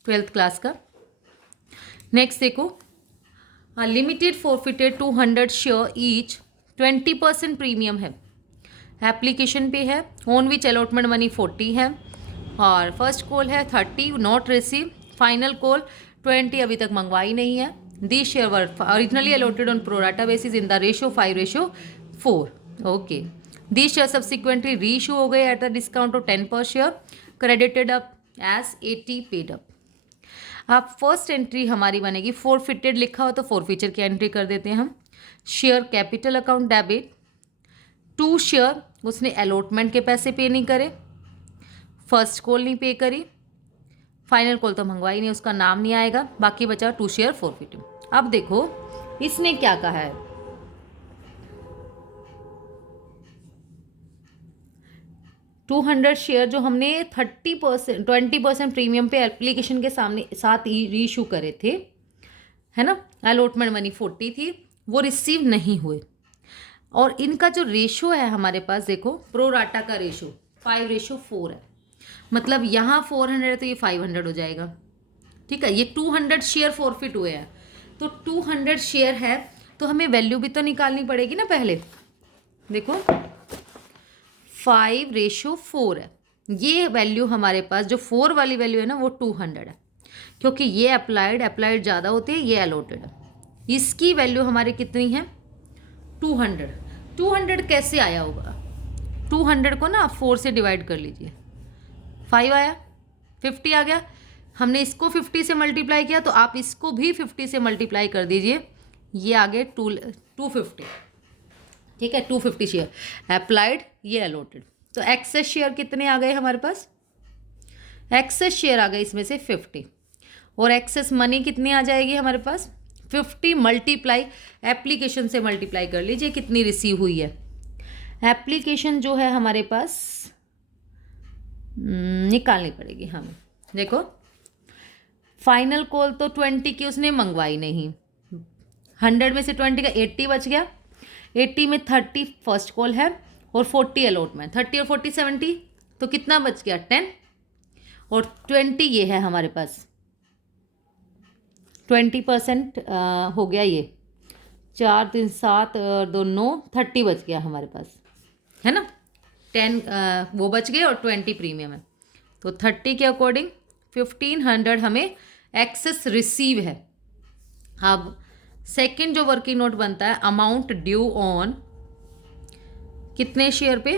12th क्लास का। नेक्स्ट देखो, limited forfeited 200 share each, 20% premium है, एप्लीकेशन पे है, ऑन विच अलॉटमेंट मनी 40 है, और फर्स्ट कॉल है 30 नॉट रिसीव, फाइनल कॉल 20 अभी तक मंगवाई नहीं है। This share were originally allotted on pro rata basis in the ratio 5:4। Okay, this share subsequently reissue हो गए at the discount of 10 per share, credited up as 80 paid up. अब first entry हमारी बनेगी, फॉरफिटेड लिखा हो तो फॉरफीचर की entry कर देते हैं हम, share capital account debit, 2 share उसने अलॉटमेंट के पैसे पे नहीं करे, फर्स्ट कॉल नहीं पे करी, फाइनल कॉल तो मंगवाई नहीं, उसका नाम नहीं आएगा, बाकी बचा 2 शेयर फॉरफिटेड। अब देखो इसने क्या कहा है, $200 शेयर जो हमने 20% प्रीमियम पे एप्लीकेशन के सामने साथ ही रीइशू करे थे, है ना, अलॉटमेंट मनी 40 थी, वो रिसीव नहीं हुए, और इनका जो रेशो है हमारे पास देखो प्रोराटा का रेशो 5:4 है, मतलब यहाँ 400 है तो ये 500 हो जाएगा। ठीक है, ये 200 शेयर फॉरफिट हुए हैं, तो 200 शेयर है तो हमें वैल्यू भी तो निकालनी पड़ेगी ना पहले। देखो 5:4 है, ये वैल्यू हमारे पास जो 4 वाली वैल्यू है ना वो 200 है, क्योंकि ये अप्लाइड ज़्यादा होते हैं, ये अलॉटेड है, इसकी वैल्यू हमारी कितनी है 200। 200 कैसे आया होगा? 200 को ना आप 4 से डिवाइड कर लीजिए, 5 आया, 50 आ गया। हमने इसको 50 से मल्टीप्लाई किया तो आप इसको भी 50 से मल्टीप्लाई कर दीजिए, ये आ गए 250। ठीक है, 250 शेयर अप्लाइड, ये अलॉटेड। तो एक्सेस शेयर कितने आ गए हमारे पास? एक्सेस शेयर आ गए इसमें से 50, और एक्सेस मनी कितनी आ जाएगी हमारे पास? 50 मल्टीप्लाई एप्लीकेशन से मल्टीप्लाई कर लीजिए कितनी रिसीव हुई है। एप्लीकेशन जो है हमारे पास निकालनी पड़ेगी हमें। देखो फाइनल कॉल तो 20 की उसने मंगवाई नहीं, 100 में से 20 का 80 बच गया, 80 में 30 फर्स्ट कॉल है और 40 अलॉटमेंट, 30 और 40 70, तो कितना बच गया? 10, और 20 ये है हमारे पास, 20% हो गया, ये 4 3 7 और 2 9, 30 बच गया हमारे पास, है ना। 10 वो बच गए और 20 प्रीमियम है, तो 30 के अकॉर्डिंग 1500 हमें एक्सेस रिसीव है। अब सेकंड जो वर्किंग नोट बनता है, अमाउंट ड्यू ऑन कितने शेयर पे?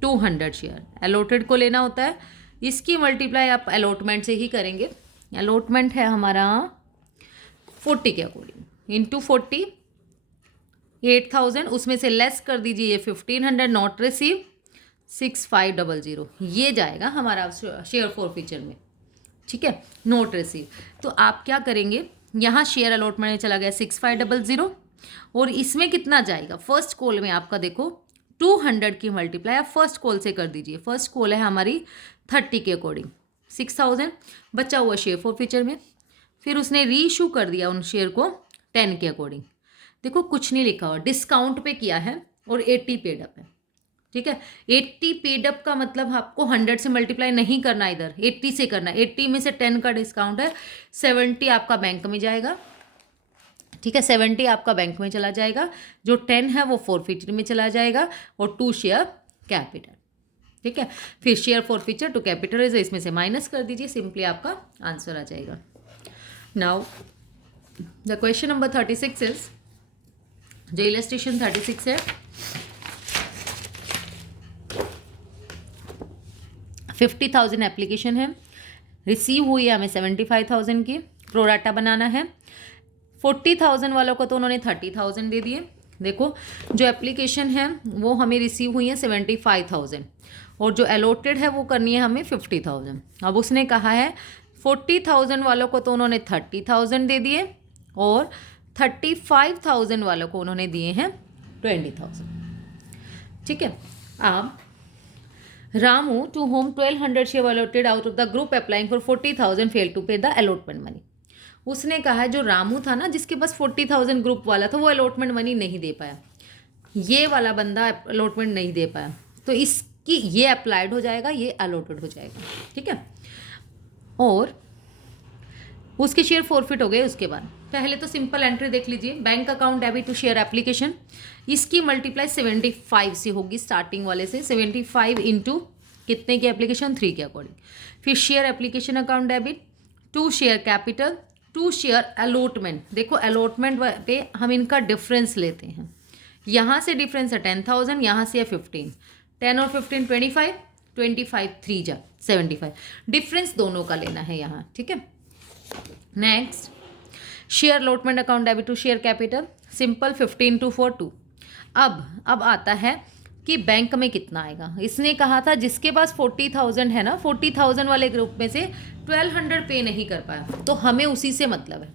200 शेयर। अलॉटेड को लेना होता है, इसकी मल्टीप्लाई आप अलॉटमेंट से ही करेंगे। अलॉटमेंट है हमारा 40 के अकॉर्डिंग इंटू 40, 8000, उसमें से लेस कर दीजिए ये 1500 नॉट रिसीव 6500, ये जाएगा हमारा शेयर फॉरफीचर में। ठीक है, नोट रिसीव। तो आप क्या करेंगे, यहाँ शेयर अलॉटमेंट में चला गया 6500, और इसमें कितना जाएगा? फर्स्ट कॉल में आपका देखो 200 की मल्टीप्लाई आप फर्स्ट कॉल से कर दीजिए। फर्स्ट कॉल है हमारी 30 के अकॉर्डिंग 6000, बचा हुआ शेयर फॉरफीचर में, फिर उसने री इशू कर दिया उन शेयर को 10 के अकॉर्डिंग। देखो कुछ नहीं लिखा हुआ, डिस्काउंट पे किया है और 80 पेड अप है। ठीक है, 80 पेड अप का मतलब आपको 100 से मल्टीप्लाई नहीं करना, इधर 80 से करना। 80 में से 10 का डिस्काउंट है, 70 आपका बैंक में जाएगा। ठीक है, 70 आपका बैंक में चला जाएगा, जो 10 है वो फॉरफीचर में चला जाएगा, और 2 शेयर कैपिटल। ठीक है, फिर शेयर फॉरफीचर टू कैपिटल है, इसमें से माइनस कर दीजिए, सिंपली आपका आंसर आ जाएगा। Now the question number 36 is, जो इलस्ट्रेशन 36 है, 50,000 एप्लीकेशन है, रिसीव हुई है हमें 75,000 की, प्रोराटा बनाना है। 40,000 वालों को तो उन्होंने 30,000 दे दिए। देखो जो एप्लीकेशन है वो हमें रिसीव हुई है 75,000, और जो अलॉटेड है वो करनी है हमें 50,000। अब उसने कहा है 40,000 वालों को तो उन्होंने 30,000 दे दिए, और 35,000 वालों को उन्होंने दिए हैं 20,000। ठीक है, अब Ramu to whom 1200 share allotted out of the group applying for 40,000 fail to pay the allotment money. उसने कहा है जो रामू था ना, जिसके पास 40,000 ग्रुप वाला था, वो अलॉटमेंट मनी नहीं दे पाया, ये वाला बंदा अलॉटमेंट नहीं दे पाया, तो इसकी ये अप्लाइड हो जाएगा, ये अलॉटेड हो जाएगा। ठीक है, और उसके शेयर फॉरफिट हो गए। उसके बाद पहले तो सिंपल एंट्री देख लीजिए, bank account debit to share application, इसकी मल्टीप्लाई 75 से होगी, स्टार्टिंग वाले से 75 इंटू कितने की एप्लीकेशन? 3 के अकॉर्डिंग। फिर share application account debit to share capital to share allotment. देखो अलॉटमेंट पे हम इनका डिफरेंस लेते हैं, यहाँ से डिफरेंस है 10,000, यहाँ से है 15, 10 और 15 25, 25 3 जा 75, डिफरेंस दोनों का लेना है यहाँ। ठीक है, next share allotment account debit to share capital, simple 15 to 4 2। अब आता है कि बैंक में कितना आएगा। इसने कहा था जिसके पास 40,000 है ना, 40,000 वाले ग्रुप में से 1200 पे नहीं कर पाया, तो हमें उसी से मतलब है,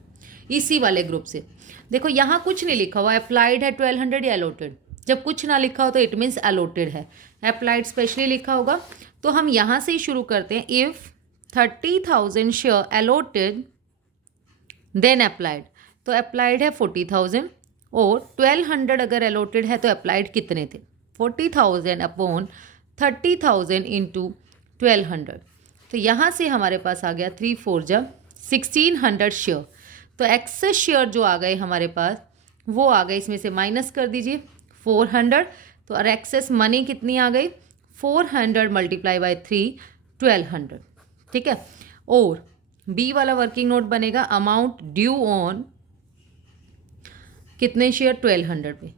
इसी वाले ग्रुप से। देखो यहाँ कुछ नहीं लिखा हुआ, अप्लाइड है 1200 या अलॉटेड। जब कुछ ना लिखा हो तो इट मीन्स अलॉटेड है, अप्लाइड स्पेशली लिखा होगा। तो हम यहाँ से ही शुरू करते हैं, if 30,000 share allotted then applied, तो अप्लाइड है 40,000, और 1200 अगर अलॉटेड है तो अप्लाइड कितने थे? 40,000 अपॉन 30,000 इंटू 1200। तो यहाँ से हमारे पास आ गया 3 4 जब 1600 शेयर। तो एक्सेस शेयर जो आ गए हमारे पास वो आ गए, इसमें से माइनस कर दीजिए 400, तो और एक्सेस मनी कितनी आ गई? 400 मल्टीप्लाई बाई 3 1200। ठीक है, और बी वाला वर्किंग नोट बनेगा अमाउंट ड्यू ऑन कितने शेयर? 1200 पे।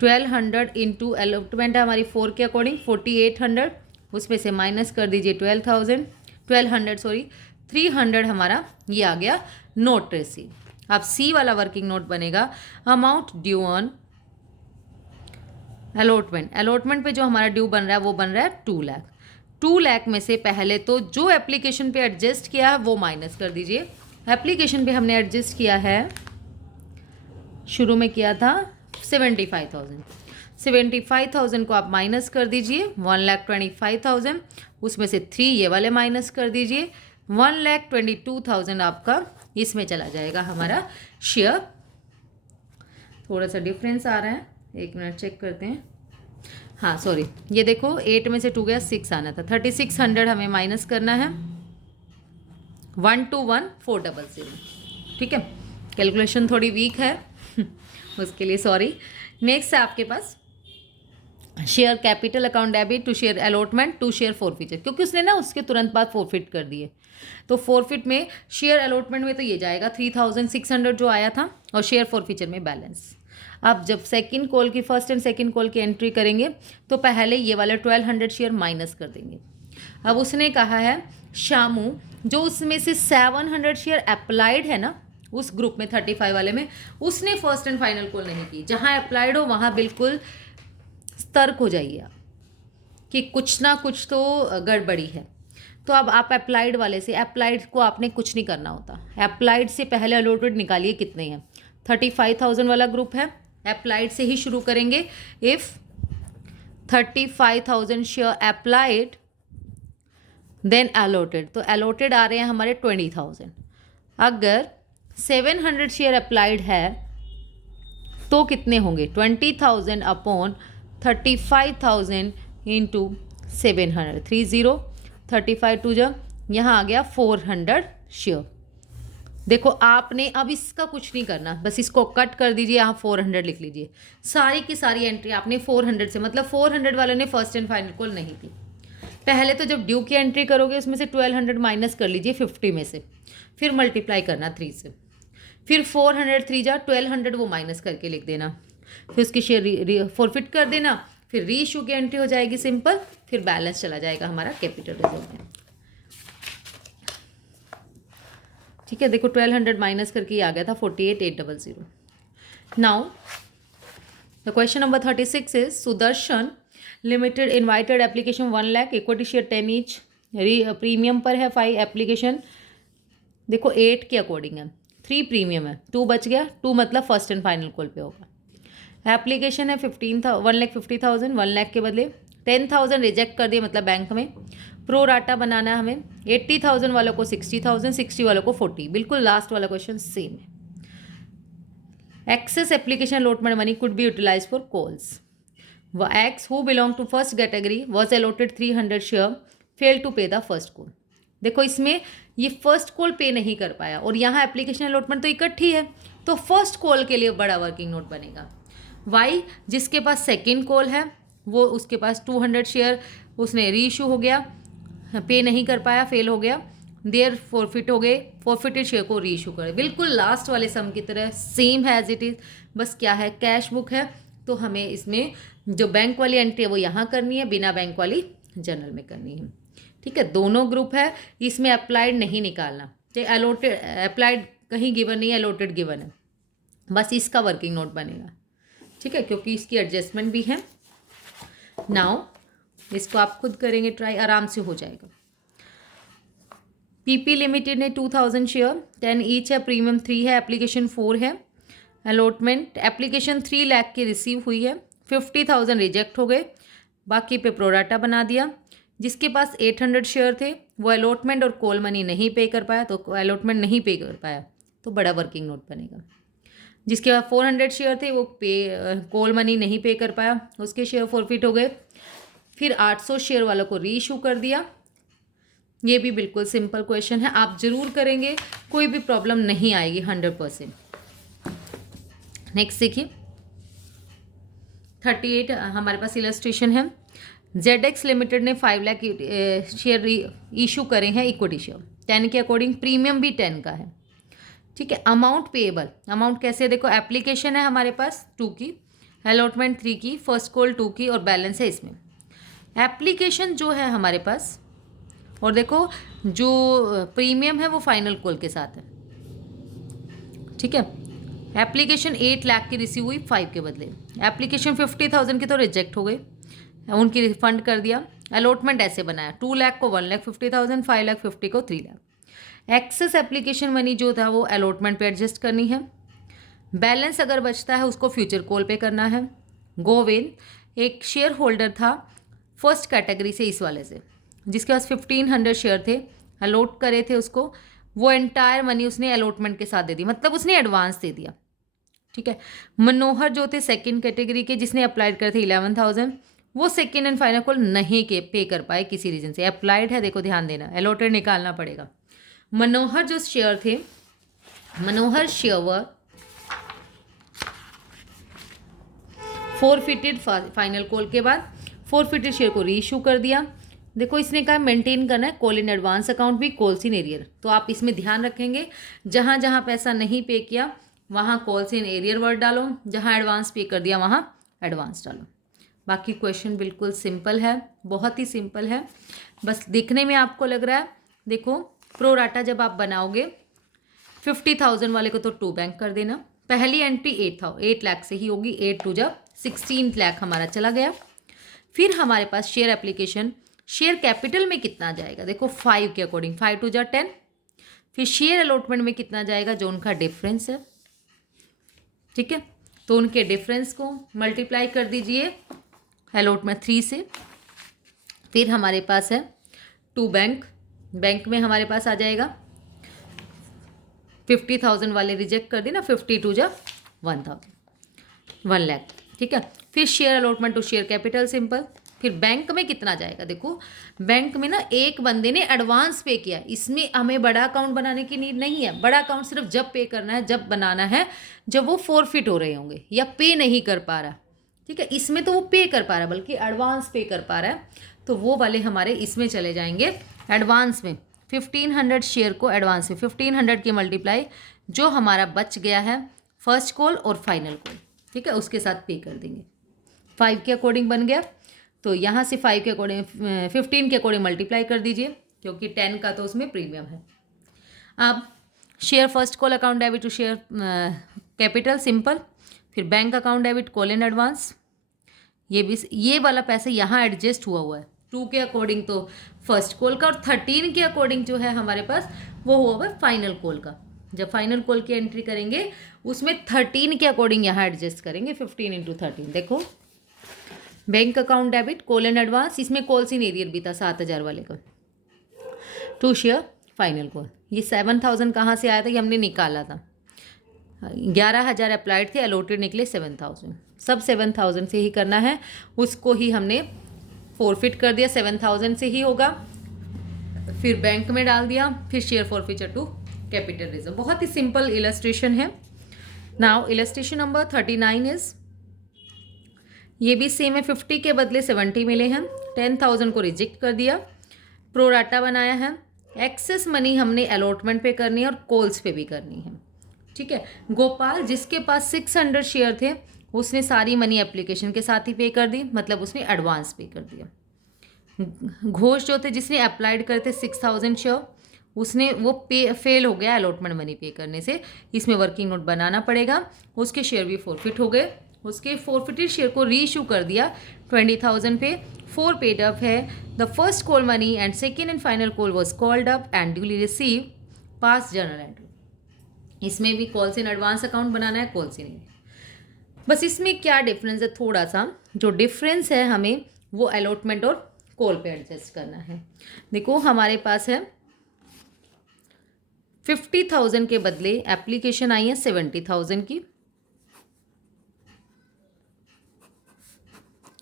1200 इंटू अलॉटमेंट है हमारी 4 के अकॉर्डिंग 4800, उसमें से माइनस कर दीजिए 1200 सॉरी 300 हमारा ये आ गया नोट रिसीव। अब सी वाला वर्किंग नोट बनेगा amount due on allotment. Allotment पे जो हमारा ड्यू बन रहा है वो बन रहा है 2 लाख। 2 लाख में से पहले तो जो एप्लीकेशन पे एडजस्ट किया है वो माइनस कर दीजिए। एप्लीकेशन पे हमने एडजस्ट किया है, शुरू में किया था 75,000, 75,000 को आप माइनस कर दीजिए 1,25,000, उसमें से 3 ये वाले माइनस कर दीजिए 1,22,000 आपका इसमें चला जाएगा हमारा शेयर। थोड़ा सा डिफरेंस आ रहा है, एक मिनट चेक करते हैं। हाँ सॉरी, ये देखो 8 में से 2 गया 6 आना था, 3600 हमें माइनस करना है 121,400। ठीक है, कैलकुलेशन थोड़ी वीक है उसके लिए सॉरी। नेक्स्ट है आपके पास share capital account debit to share allotment to share forfeiture, क्योंकि उसने ना उसके तुरंत बाद फॉरफिट कर दिए, तो फॉरफिट में शेयर अलॉटमेंट में तो ये जाएगा 3,600 जो आया था, और शेयर फॉरफिचर में बैलेंस। अब जब सेकंड कॉल की फर्स्ट एंड सेकंड कॉल की एंट्री करेंगे तो पहले ये वाला 1200 शेयर माइनस कर देंगे। अब उसने कहा है शामू जो उसमें से 700 शेयर अप्लाइड है ना उस ग्रुप में 35 वाले में, उसने फर्स्ट एंड फाइनल कॉल नहीं की। जहाँ अप्लाइड हो वहाँ बिल्कुल सतर्क हो जाइए आप कि कुछ ना कुछ तो गड़बड़ी है। तो अब आप अप्लाइड वाले से, अप्लाइड को आपने कुछ नहीं करना होता, अप्लाइड से पहले अलॉटेड निकालिए कितने हैं। 35,000 वाला ग्रुप है, अप्लाइड से ही शुरू करेंगे। If 35,000 share applied then allotted, तो अलॉटेड आ रहे हैं हमारे 20,000। अगर 700 शेयर अप्लाइड है तो कितने होंगे 20,000 अपॉन 35,000 इंटू 700, 30, 35 टू जब यहाँ आ गया 400 शेयर। देखो आपने अब इसका कुछ नहीं करना, बस इसको कट कर दीजिए, यहाँ 400 लिख लीजिए। सारी की सारी एंट्री आपने 400 से, मतलब 400 वाले ने फर्स्ट एंड फाइनल कॉल नहीं की। पहले तो जब ड्यू की एंट्री करोगे उसमें से 1200 माइनस कर लीजिए 50 में से, फिर मल्टीप्लाई करना 3 से, फिर 400 3 जा 1200 वो माइनस करके लिख देना, फिर उसकी शेयर फॉरफिट कर देना, फिर री इशू की एंट्री हो जाएगी सिंपल, फिर बैलेंस चला जाएगा हमारा कैपिटल रिजर्व में। ठीक है, देखो 1200 माइनस करके आ गया था 48,800। Now the question number 36 is Sudarshan limited invited application 1 lakh, equity share 10 each, premium पर है 5 एप्लीकेशन, देखो 8 के अकॉर्डिंग है, 3 प्रीमियम है, 2 बच गया, 2 मतलब फर्स्ट एंड फाइनल कॉल पे होगा। एप्लीकेशन है 1,50,000, 1 लाख के बदले 10,000 रिजेक्ट कर दिए, मतलब बैंक में प्रो राटा बनाना है हमें। 80,000 वालों को 60,000, 60 वालों को 40, बिल्कुल लास्ट वाला क्वेश्चन सेम है। Excess application allotment money could be utilise for calls. X who belong to first category was allotted 300 share, fail to pay the first call. देखो इसमें ये फर्स्ट कॉल पे नहीं कर पाया, और यहाँ एप्लीकेशन अलॉटमेंट तो इकट्ठी है, तो फर्स्ट कॉल के लिए बड़ा वर्किंग नोट बनेगा। वाई जिसके पास सेकंड कॉल है वो उसके पास 200 शेयर उसने री इशू हो गया, पे नहीं कर पाया, फेल हो गया, देयर फॉरफिट हो गए, फॉरफिटेड शेयर को री इशू करे। बिल्कुल लास्ट वाले सम की तरह सेम है एज इट इज़, बस क्या है कैश बुक है, तो हमें इसमें जो बैंक वाली एंट्री है वो यहाँ करनी है, बिना बैंक वाली जनरल में करनी है। ठीक है, दोनों ग्रुप है, इसमें अप्लाइड नहीं निकालना, चाहे अलॉटेड अप्लाइड कहीं गिवन नहीं है, अलॉटेड गिवन है, बस इसका वर्किंग नोट बनेगा। ठीक है, क्योंकि इसकी एडजस्टमेंट भी है। नाउ इसको आप खुद करेंगे ट्राई, आराम से हो जाएगा। पीपी लिमिटेड ने 2,000 शेयर 10 ईच है, प्रीमियम 3 है, एप्लीकेशन 4 है, अलॉटमेंट एप्लीकेशन 3 लाख की रिसीव हुई है, 50,000 रिजेक्ट हो गए, बाकी पे प्रोराटा बना दिया। जिसके पास 800 शेयर थे वो अलॉटमेंट और कॉल मनी नहीं पे कर पाया, तो अलॉटमेंट नहीं पे कर पाया तो बड़ा वर्किंग नोट बनेगा। जिसके पास 400 शेयर थे वो कॉल मनी नहीं पे कर पाया, उसके शेयर फॉरफिट हो गए। फिर 800 शेयर वालों को री इशू कर दिया। ये भी बिल्कुल सिंपल क्वेश्चन है, आप ज़रूर करेंगे, कोई भी प्रॉब्लम नहीं आएगी 100%। नेक्स्ट देखिए 38 हमारे पास इलस्ट्रेशन है। ZX लिमिटेड ने 5 लाख शेयर इशू करे हैं इक्विटी शेयर 10 के अकॉर्डिंग, प्रीमियम भी 10 का है। ठीक है, अमाउंट पेएबल, अमाउंट कैसे देखो, एप्लीकेशन है हमारे पास 2 की, अलॉटमेंट 3 की, फर्स्ट कॉल 2 की और बैलेंस है इसमें। एप्लीकेशन जो है हमारे पास, और देखो जो प्रीमियम है वो फाइनल कॉल के साथ है, ठीक है। एप्लीकेशन 8 लाख की रिसीव हुई 5 के बदले, एप्लीकेशन 50,000 की तो रिजेक्ट हो गई, उनकी रिफंड कर दिया। अलॉटमेंट ऐसे बनाया 2 लाख को 1,50,000, 5,50,000 को 3 लाख। एक्सेस एप्लीकेशन मनी जो था वो अलॉटमेंट पे एडजस्ट करनी है। बैलेंस अगर बचता है उसको फ्यूचर कॉल पे करना है। गोविंद एक शेयर होल्डर था फर्स्ट कैटेगरी से, इस वाले से, जिसके पास 1,500 शेयर थे, अलॉट करे थे उसको, वो एंटायर मनी उसने अलॉटमेंट के साथ दे दी, मतलब उसने एडवांस दे दिया, ठीक है। मनोहर जो थे सेकंड कैटेगरी के, जिसने अप्लाइड करे थे 11,000, वो सेकंड एंड फाइनल कॉल नहीं के पे कर पाए किसी रीजन से। अप्लाइड है, देखो ध्यान देना, अलॉटेड निकालना पड़ेगा। मनोहर जो शेयर थे, मनोहर शेयर फोरफिटेड फाइनल कॉल के बाद, फोरफिटेड शेयर को रीइशू कर दिया। देखो इसने कहा मेंटेन करना है कॉल इन एडवांस अकाउंट भी, कॉल्स इन एरियर, तो आप इसमें ध्यान रखेंगे जहां जहां पैसा नहीं पे किया वहां कॉल्स इन एरियर वर्ड डालो, जहां एडवांस पे कर दिया वहां एडवांस डालो। बाकी क्वेश्चन बिल्कुल सिंपल है, बहुत ही सिंपल है, बस दिखने में आपको लग रहा है। देखो प्रोराटा जब आप बनाओगे 50,000 वाले को तो 2 बैंक कर देना, पहली एंट्री 8 लाख से ही होगी, 8 टू जब 16 लाख हमारा चला गया। फिर हमारे पास शेयर एप्लीकेशन, शेयर कैपिटल में कितना जाएगा, देखो 5 के अकॉर्डिंग, 5 टू जा 10। फिर शेयर अलॉटमेंट में कितना जाएगा, जो उनका डिफरेंस है, ठीक है, तो उनके डिफरेंस को मल्टीप्लाई कर दीजिए अलॉटमेंट 3 से। फिर हमारे पास है 2 बैंक, बैंक में हमारे पास आ जाएगा 50,000 वाले रिजेक्ट कर दी ना, 50 टू जा 1 लाख, ठीक है। फिर share allotment to share capital simple. फिर बैंक में कितना जाएगा, देखो बैंक में ना एक बंदे ने एडवांस पे किया, इसमें हमें बड़ा अकाउंट बनाने की नीड नहीं है। बड़ा अकाउंट सिर्फ जब पे करना है, जब बनाना है जब वो फोरफिट हो रहे होंगे या पे नहीं कर पा रहा, ठीक है। इसमें तो वो पे कर पा रहा है, बल्कि एडवांस पे कर पा रहा है, तो वो वाले हमारे इसमें चले जाएंगे एडवांस में। 1,500 शेयर को एडवांस में 1,500 की मल्टीप्लाई जो हमारा बच गया है फर्स्ट कॉल और फाइनल कॉल, ठीक है, उसके साथ पे कर देंगे। 5 के अकॉर्डिंग बन गया, तो यहाँ से 5 के अकॉर्डिंग 15 के अकॉर्डिंग मल्टीप्लाई कर दीजिए, क्योंकि 10 का तो उसमें प्रीमियम है। अब share first call account debit to share capital simple. फिर bank account debit call in advance, ये वाला पैसा यहाँ एडजस्ट हुआ है 2 के अकॉर्डिंग तो फर्स्ट कॉल का, और 13 के अकॉर्डिंग जो है हमारे पास वो हुआ है फाइनल कॉल का। जब फाइनल कॉल की एंट्री करेंगे उसमें 13 के अकॉर्डिंग यहाँ एडजस्ट करेंगे, 15 इंटू 13। देखो bank account debit call in advance, इसमें कॉल्स इन एरियर भी था 7,000 वाले का, 2 शेयर फाइनल कॉल। ये 7,000 कहाँ से आया था, ये हमने निकाला था, 11,000 अप्लाइड थे, अलॉटेड निकले 7,000, सब 7,000 से ही करना है, उसको ही हमने फोरफिट कर दिया, 7,000 से ही होगा। फिर बैंक में डाल दिया, फिर share forfeiture to capital reserve. बहुत ही सिंपल इलस्ट्रेशन है। नाउ इलस्ट्रेशन नंबर 39 इज, ये भी सेम है, 50 के बदले 70 मिले हैं, 10,000 को रिजेक्ट कर दिया, प्रोराटा बनाया है। एक्सेस मनी हमने अलॉटमेंट पे करनी है और कॉल्स पे भी करनी है, ठीक है। गोपाल जिसके पास 600 शेयर थे उसने सारी मनी एप्लीकेशन के साथ ही पे कर दी, मतलब उसने एडवांस पे कर दिया। घोष जो थे जिसने अप्लाइड करे थे 6,000 शेयर, उसने वो पे फेल हो गया अलॉटमेंट मनी पे करने से, इसमें वर्किंग नोट बनाना पड़ेगा, उसके शेयर भी फोरफिट हो गए, उसके फोरफिटेड शेयर को रीइशू कर दिया 20,000 पे, 4 पेड अप है। The first call money and second and final call was called up and duly receive pass journal entry. इसमें भी कॉल्स इन एडवांस अकाउंट बनाना है, कॉल्स इन, बस इसमें क्या डिफरेंस है, थोड़ा सा जो डिफरेंस है हमें वो अलॉटमेंट और कॉल पे एडजस्ट करना है। देखो हमारे पास है 50,000 के बदले एप्लीकेशन आई है 70,000 की,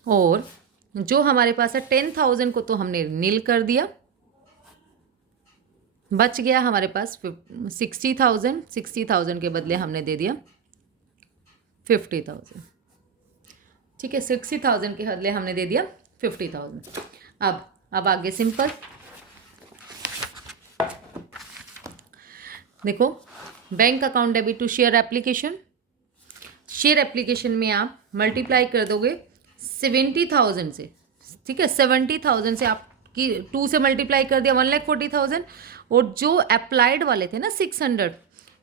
और जो हमारे पास है 10,000 को तो हमने नील कर दिया, बच गया हमारे पास 60,000 के बदले हमने दे दिया 50,000, ठीक है, 60,000 के बदले हमने दे दिया 50,000। अब आगे सिंपल देखो, bank account debit to share application, share application में आप मल्टीप्लाई कर दोगे 70,000 से, ठीक है, 70,000 से आपकी 2 से मल्टीप्लाई कर दिया 1,40,000। और जो अप्लाइड वाले थे ना 600,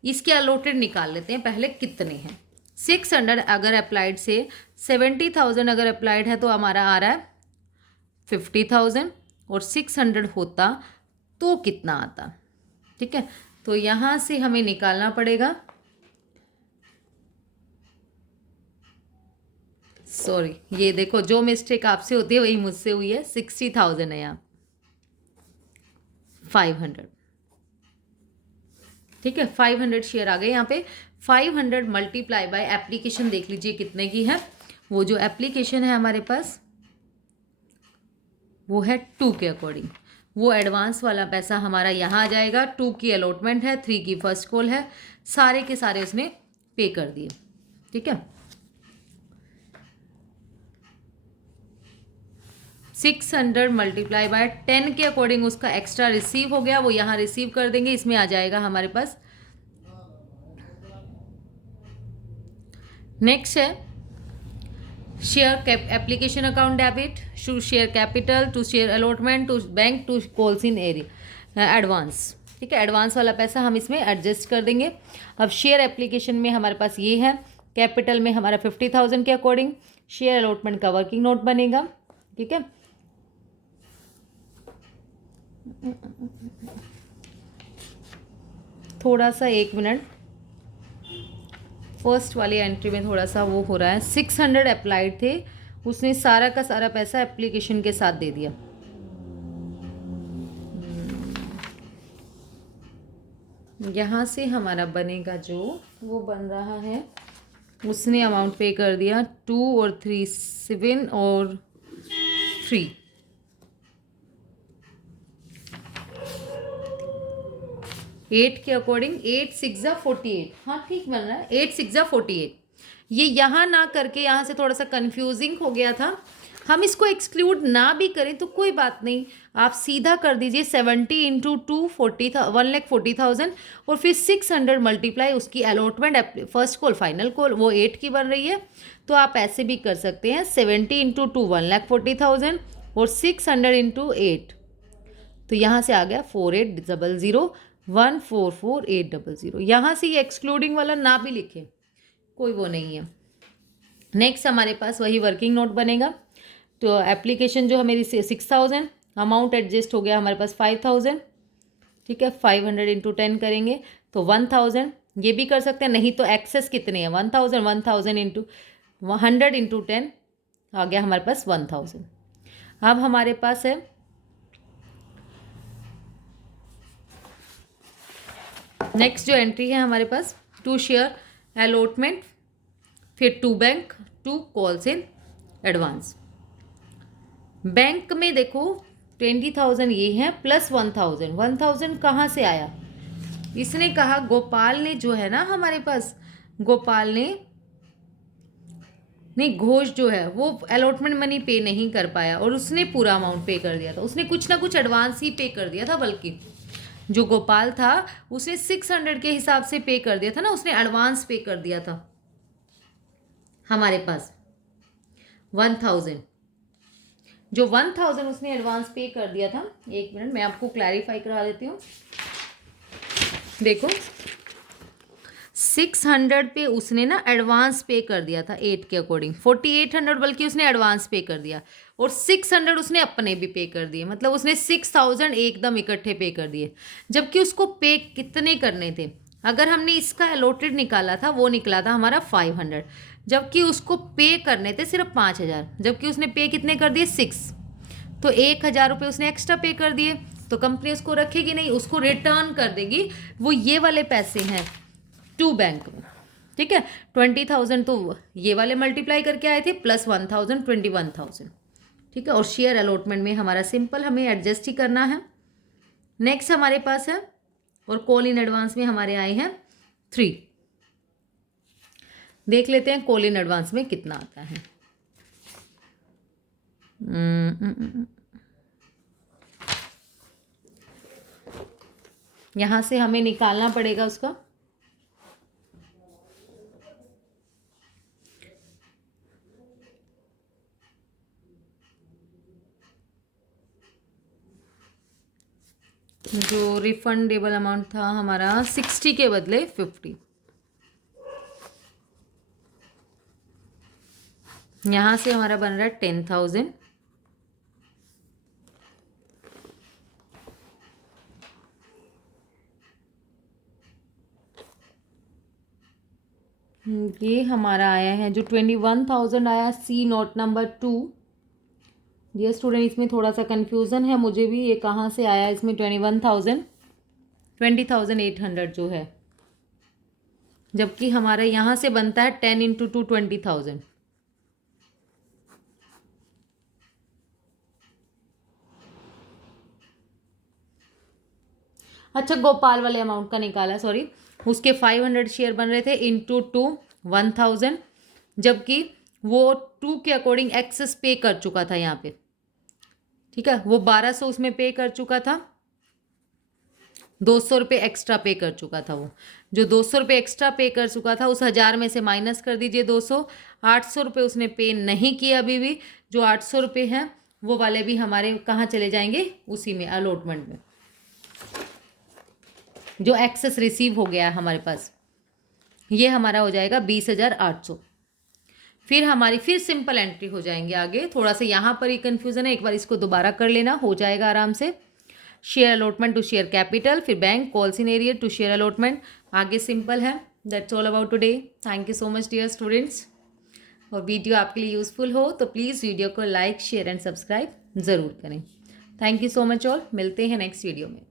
इसके अलॉटेड निकाल लेते हैं पहले कितने हैं। 600 अगर अप्लाइड से 70,000 अगर अप्लाइड है तो हमारा आ रहा है 50,000, और 600 होता तो कितना आता, ठीक है। तो यहाँ से हमें निकालना पड़ेगा, सॉरी ये देखो जो मिस्टेक आपसे होती है वही मुझसे हुई है, 60,000 है यहाँ 500, ठीक है। 500 शेयर आ गए यहाँ पे। 500 मल्टीप्लाई बाय एप्लीकेशन देख लीजिए कितने की है। वो जो एप्लीकेशन है हमारे पास वो है 2 के अकॉर्डिंग। वो एडवांस वाला पैसा हमारा यहाँ आ जाएगा। 2 की अलॉटमेंट है, 3 की फर्स्ट कॉल है, सारे के सारे उसने पे कर दिए, ठीक है। 600 मल्टीप्लाई बाय 10 के अकॉर्डिंग उसका एक्स्ट्रा रिसीव हो गया, वो यहाँ रिसीव कर देंगे। इसमें आ जाएगा हमारे पास नेक्स्ट है share application account debit to share capital to share allotment to bank to calls in arrear advance, ठीक है। एडवांस वाला पैसा हम इसमें एडजस्ट कर देंगे। अब शेयर एप्लीकेशन में हमारे पास ये है, कैपिटल में हमारा 50,000 के अकॉर्डिंग शेयर अलॉटमेंट का वर्किंग नोट बनेगा, ठीक है। थोड़ा सा 1 मिनट, फर्स्ट वाली एंट्री में थोड़ा सा वो हो रहा है। 600 अप्लाइड थे, उसने सारा का सारा पैसा एप्लीकेशन के साथ दे दिया। यहाँ से हमारा बनेगा जो वो बन रहा है, उसने अमाउंट पे कर दिया 2 और 3 7 और 3, 8 के अकॉर्डिंग 8 6 48, हाँ ठीक बन रहा है 8 6 48। ये यहाँ ना करके यहाँ से थोड़ा सा कंफ्यूजिंग हो गया था। हम इसको एक्सक्लूड ना भी करें तो कोई बात नहीं, आप सीधा कर दीजिए 70 इंटू 2 1,40,000 और फिर 600 मल्टीप्लाई उसकी allotment first call final call वो 8 की बन रही है। तो आप ऐसे भी कर सकते हैं 70 इंटू 2 1,40,000 और 600 इंटू 8, तो यहाँ से आ गया 4800 144,800। यहाँ से ये एक्सक्लूडिंग वाला ना भी लिखे कोई वो नहीं है। नेक्स्ट हमारे पास वही वर्किंग नोट बनेगा। तो एप्लीकेशन जो है मेरी 6,000, अमाउंट एडजस्ट हो गया हमारे पास 5,000, ठीक है। 500 इंटू 10 करेंगे तो 1,000, ये भी कर सकते हैं, नहीं तो एक्सेस कितने हैं 1,000, 1,000 इंटू 100 इंटू 10 आ गया हमारे पास 1,000। अब हमारे पास है नेक्स्ट जो एंट्री है हमारे पास 2 शेयर अलॉटमेंट, फिर 2 bank 2 calls in advance. Bank में देखो 20,000 ये है प्लस 1,000, 1,000 कहाँ से आया। इसने कहा गोपाल ने जो है ना हमारे पास, गोपाल ने नहीं घोष जो है वो अलॉटमेंट मनी पे नहीं कर पाया और उसने पूरा अमाउंट पे कर दिया था। उसने कुछ ना कुछ एडवांस ही पे कर दिया था, बल्कि जो गोपाल था उसने 600 के हिसाब से पे कर दिया था ना, उसने एडवांस पे कर दिया था हमारे पास 1,000। जो 1,000 उसने एडवांस पे कर दिया था, 1 मिनट मैं आपको क्लैरिफाई करा देती हूँ। देखो 600 पे उसने ना एडवांस पे कर दिया था 8 के अकॉर्डिंग, 4,800 बल्कि उसने एडवांस पे कर दिया और 600 उसने अपने भी पे कर दिए, मतलब उसने 6,000 एकदम इकट्ठे पे कर दिए। जबकि उसको पे कितने करने थे, अगर हमने इसका अलॉटेड निकाला था वो निकला था हमारा 500, जबकि उसको पे करने थे सिर्फ 5,000, जबकि उसने पे कितने कर दिए 6, तो 1,000 रुपये उसने एक्स्ट्रा पे कर दिए। तो कंपनी उसको रखेगी नहीं, उसको रिटर्न कर देगी। वो ये वाले पैसे हैं 2 बैंक में, ठीक है। 20,000 तो ये वाले मल्टीप्लाई करके आए थे प्लस 1,000 21,000, ठीक है। और शेयर अलॉटमेंट में हमारा सिंपल हमें एडजस्ट ही करना है। नेक्स्ट हमारे पास है और कॉल इन एडवांस में हमारे आए हैं 3। देख लेते हैं कॉल इन एडवांस में कितना आता है। यहाँ से हमें निकालना पड़ेगा उसका जो रिफंडेबल अमाउंट था हमारा 60 के बदले 50। यहाँ से हमारा बन रहा है 10,000। ये हमारा आया है जो 21,000 आया, सी नोट नंबर 2। डियर स्टूडेंट, इसमें थोड़ा सा कन्फ्यूज़न है मुझे भी, ये कहाँ से आया इसमें 20,800 जो है, जबकि हमारा यहाँ से बनता है 10 इंटू 2 20,000। अच्छा, गोपाल वाले अमाउंट का निकाला, सॉरी, उसके 500 शेयर बन रहे थे इंटू 2 1,000, जबकि वो 2 के अकॉर्डिंग एक्सेस पे कर चुका था यहाँ पे। ठीक है, वो 1200 उसमें पे कर चुका था, 200 रुपये एक्स्ट्रा पे कर चुका था। वो जो 200 रुपये एक्स्ट्रा पे कर चुका था उस 1000 में से माइनस कर दीजिए 200। 800 रुपये उसने पे नहीं किया अभी भी। जो 800 रुपये हैं वो वाले भी हमारे कहाँ चले जाएंगे, उसी में अलॉटमेंट में, जो एक्सेस रिसीव हो गया है हमारे पास, ये हमारा हो जाएगा 20,800। फिर हमारी फिर सिंपल एंट्री हो जाएंगे आगे। थोड़ा सा यहाँ पर ही कन्फ्यूज़न है, एक बार इसको दोबारा कर लेना, हो जाएगा आराम से। Share allotment to share capital, फिर bank call scenario to share allotment, आगे सिंपल है। That's all about today. Thank you so much dear students. और वीडियो आपके लिए यूज़फुल हो तो प्लीज़ वीडियो को लाइक शेयर एंड सब्सक्राइब ज़रूर करें। Thank you so much all, मिलते हैं नेक्स्ट वीडियो में।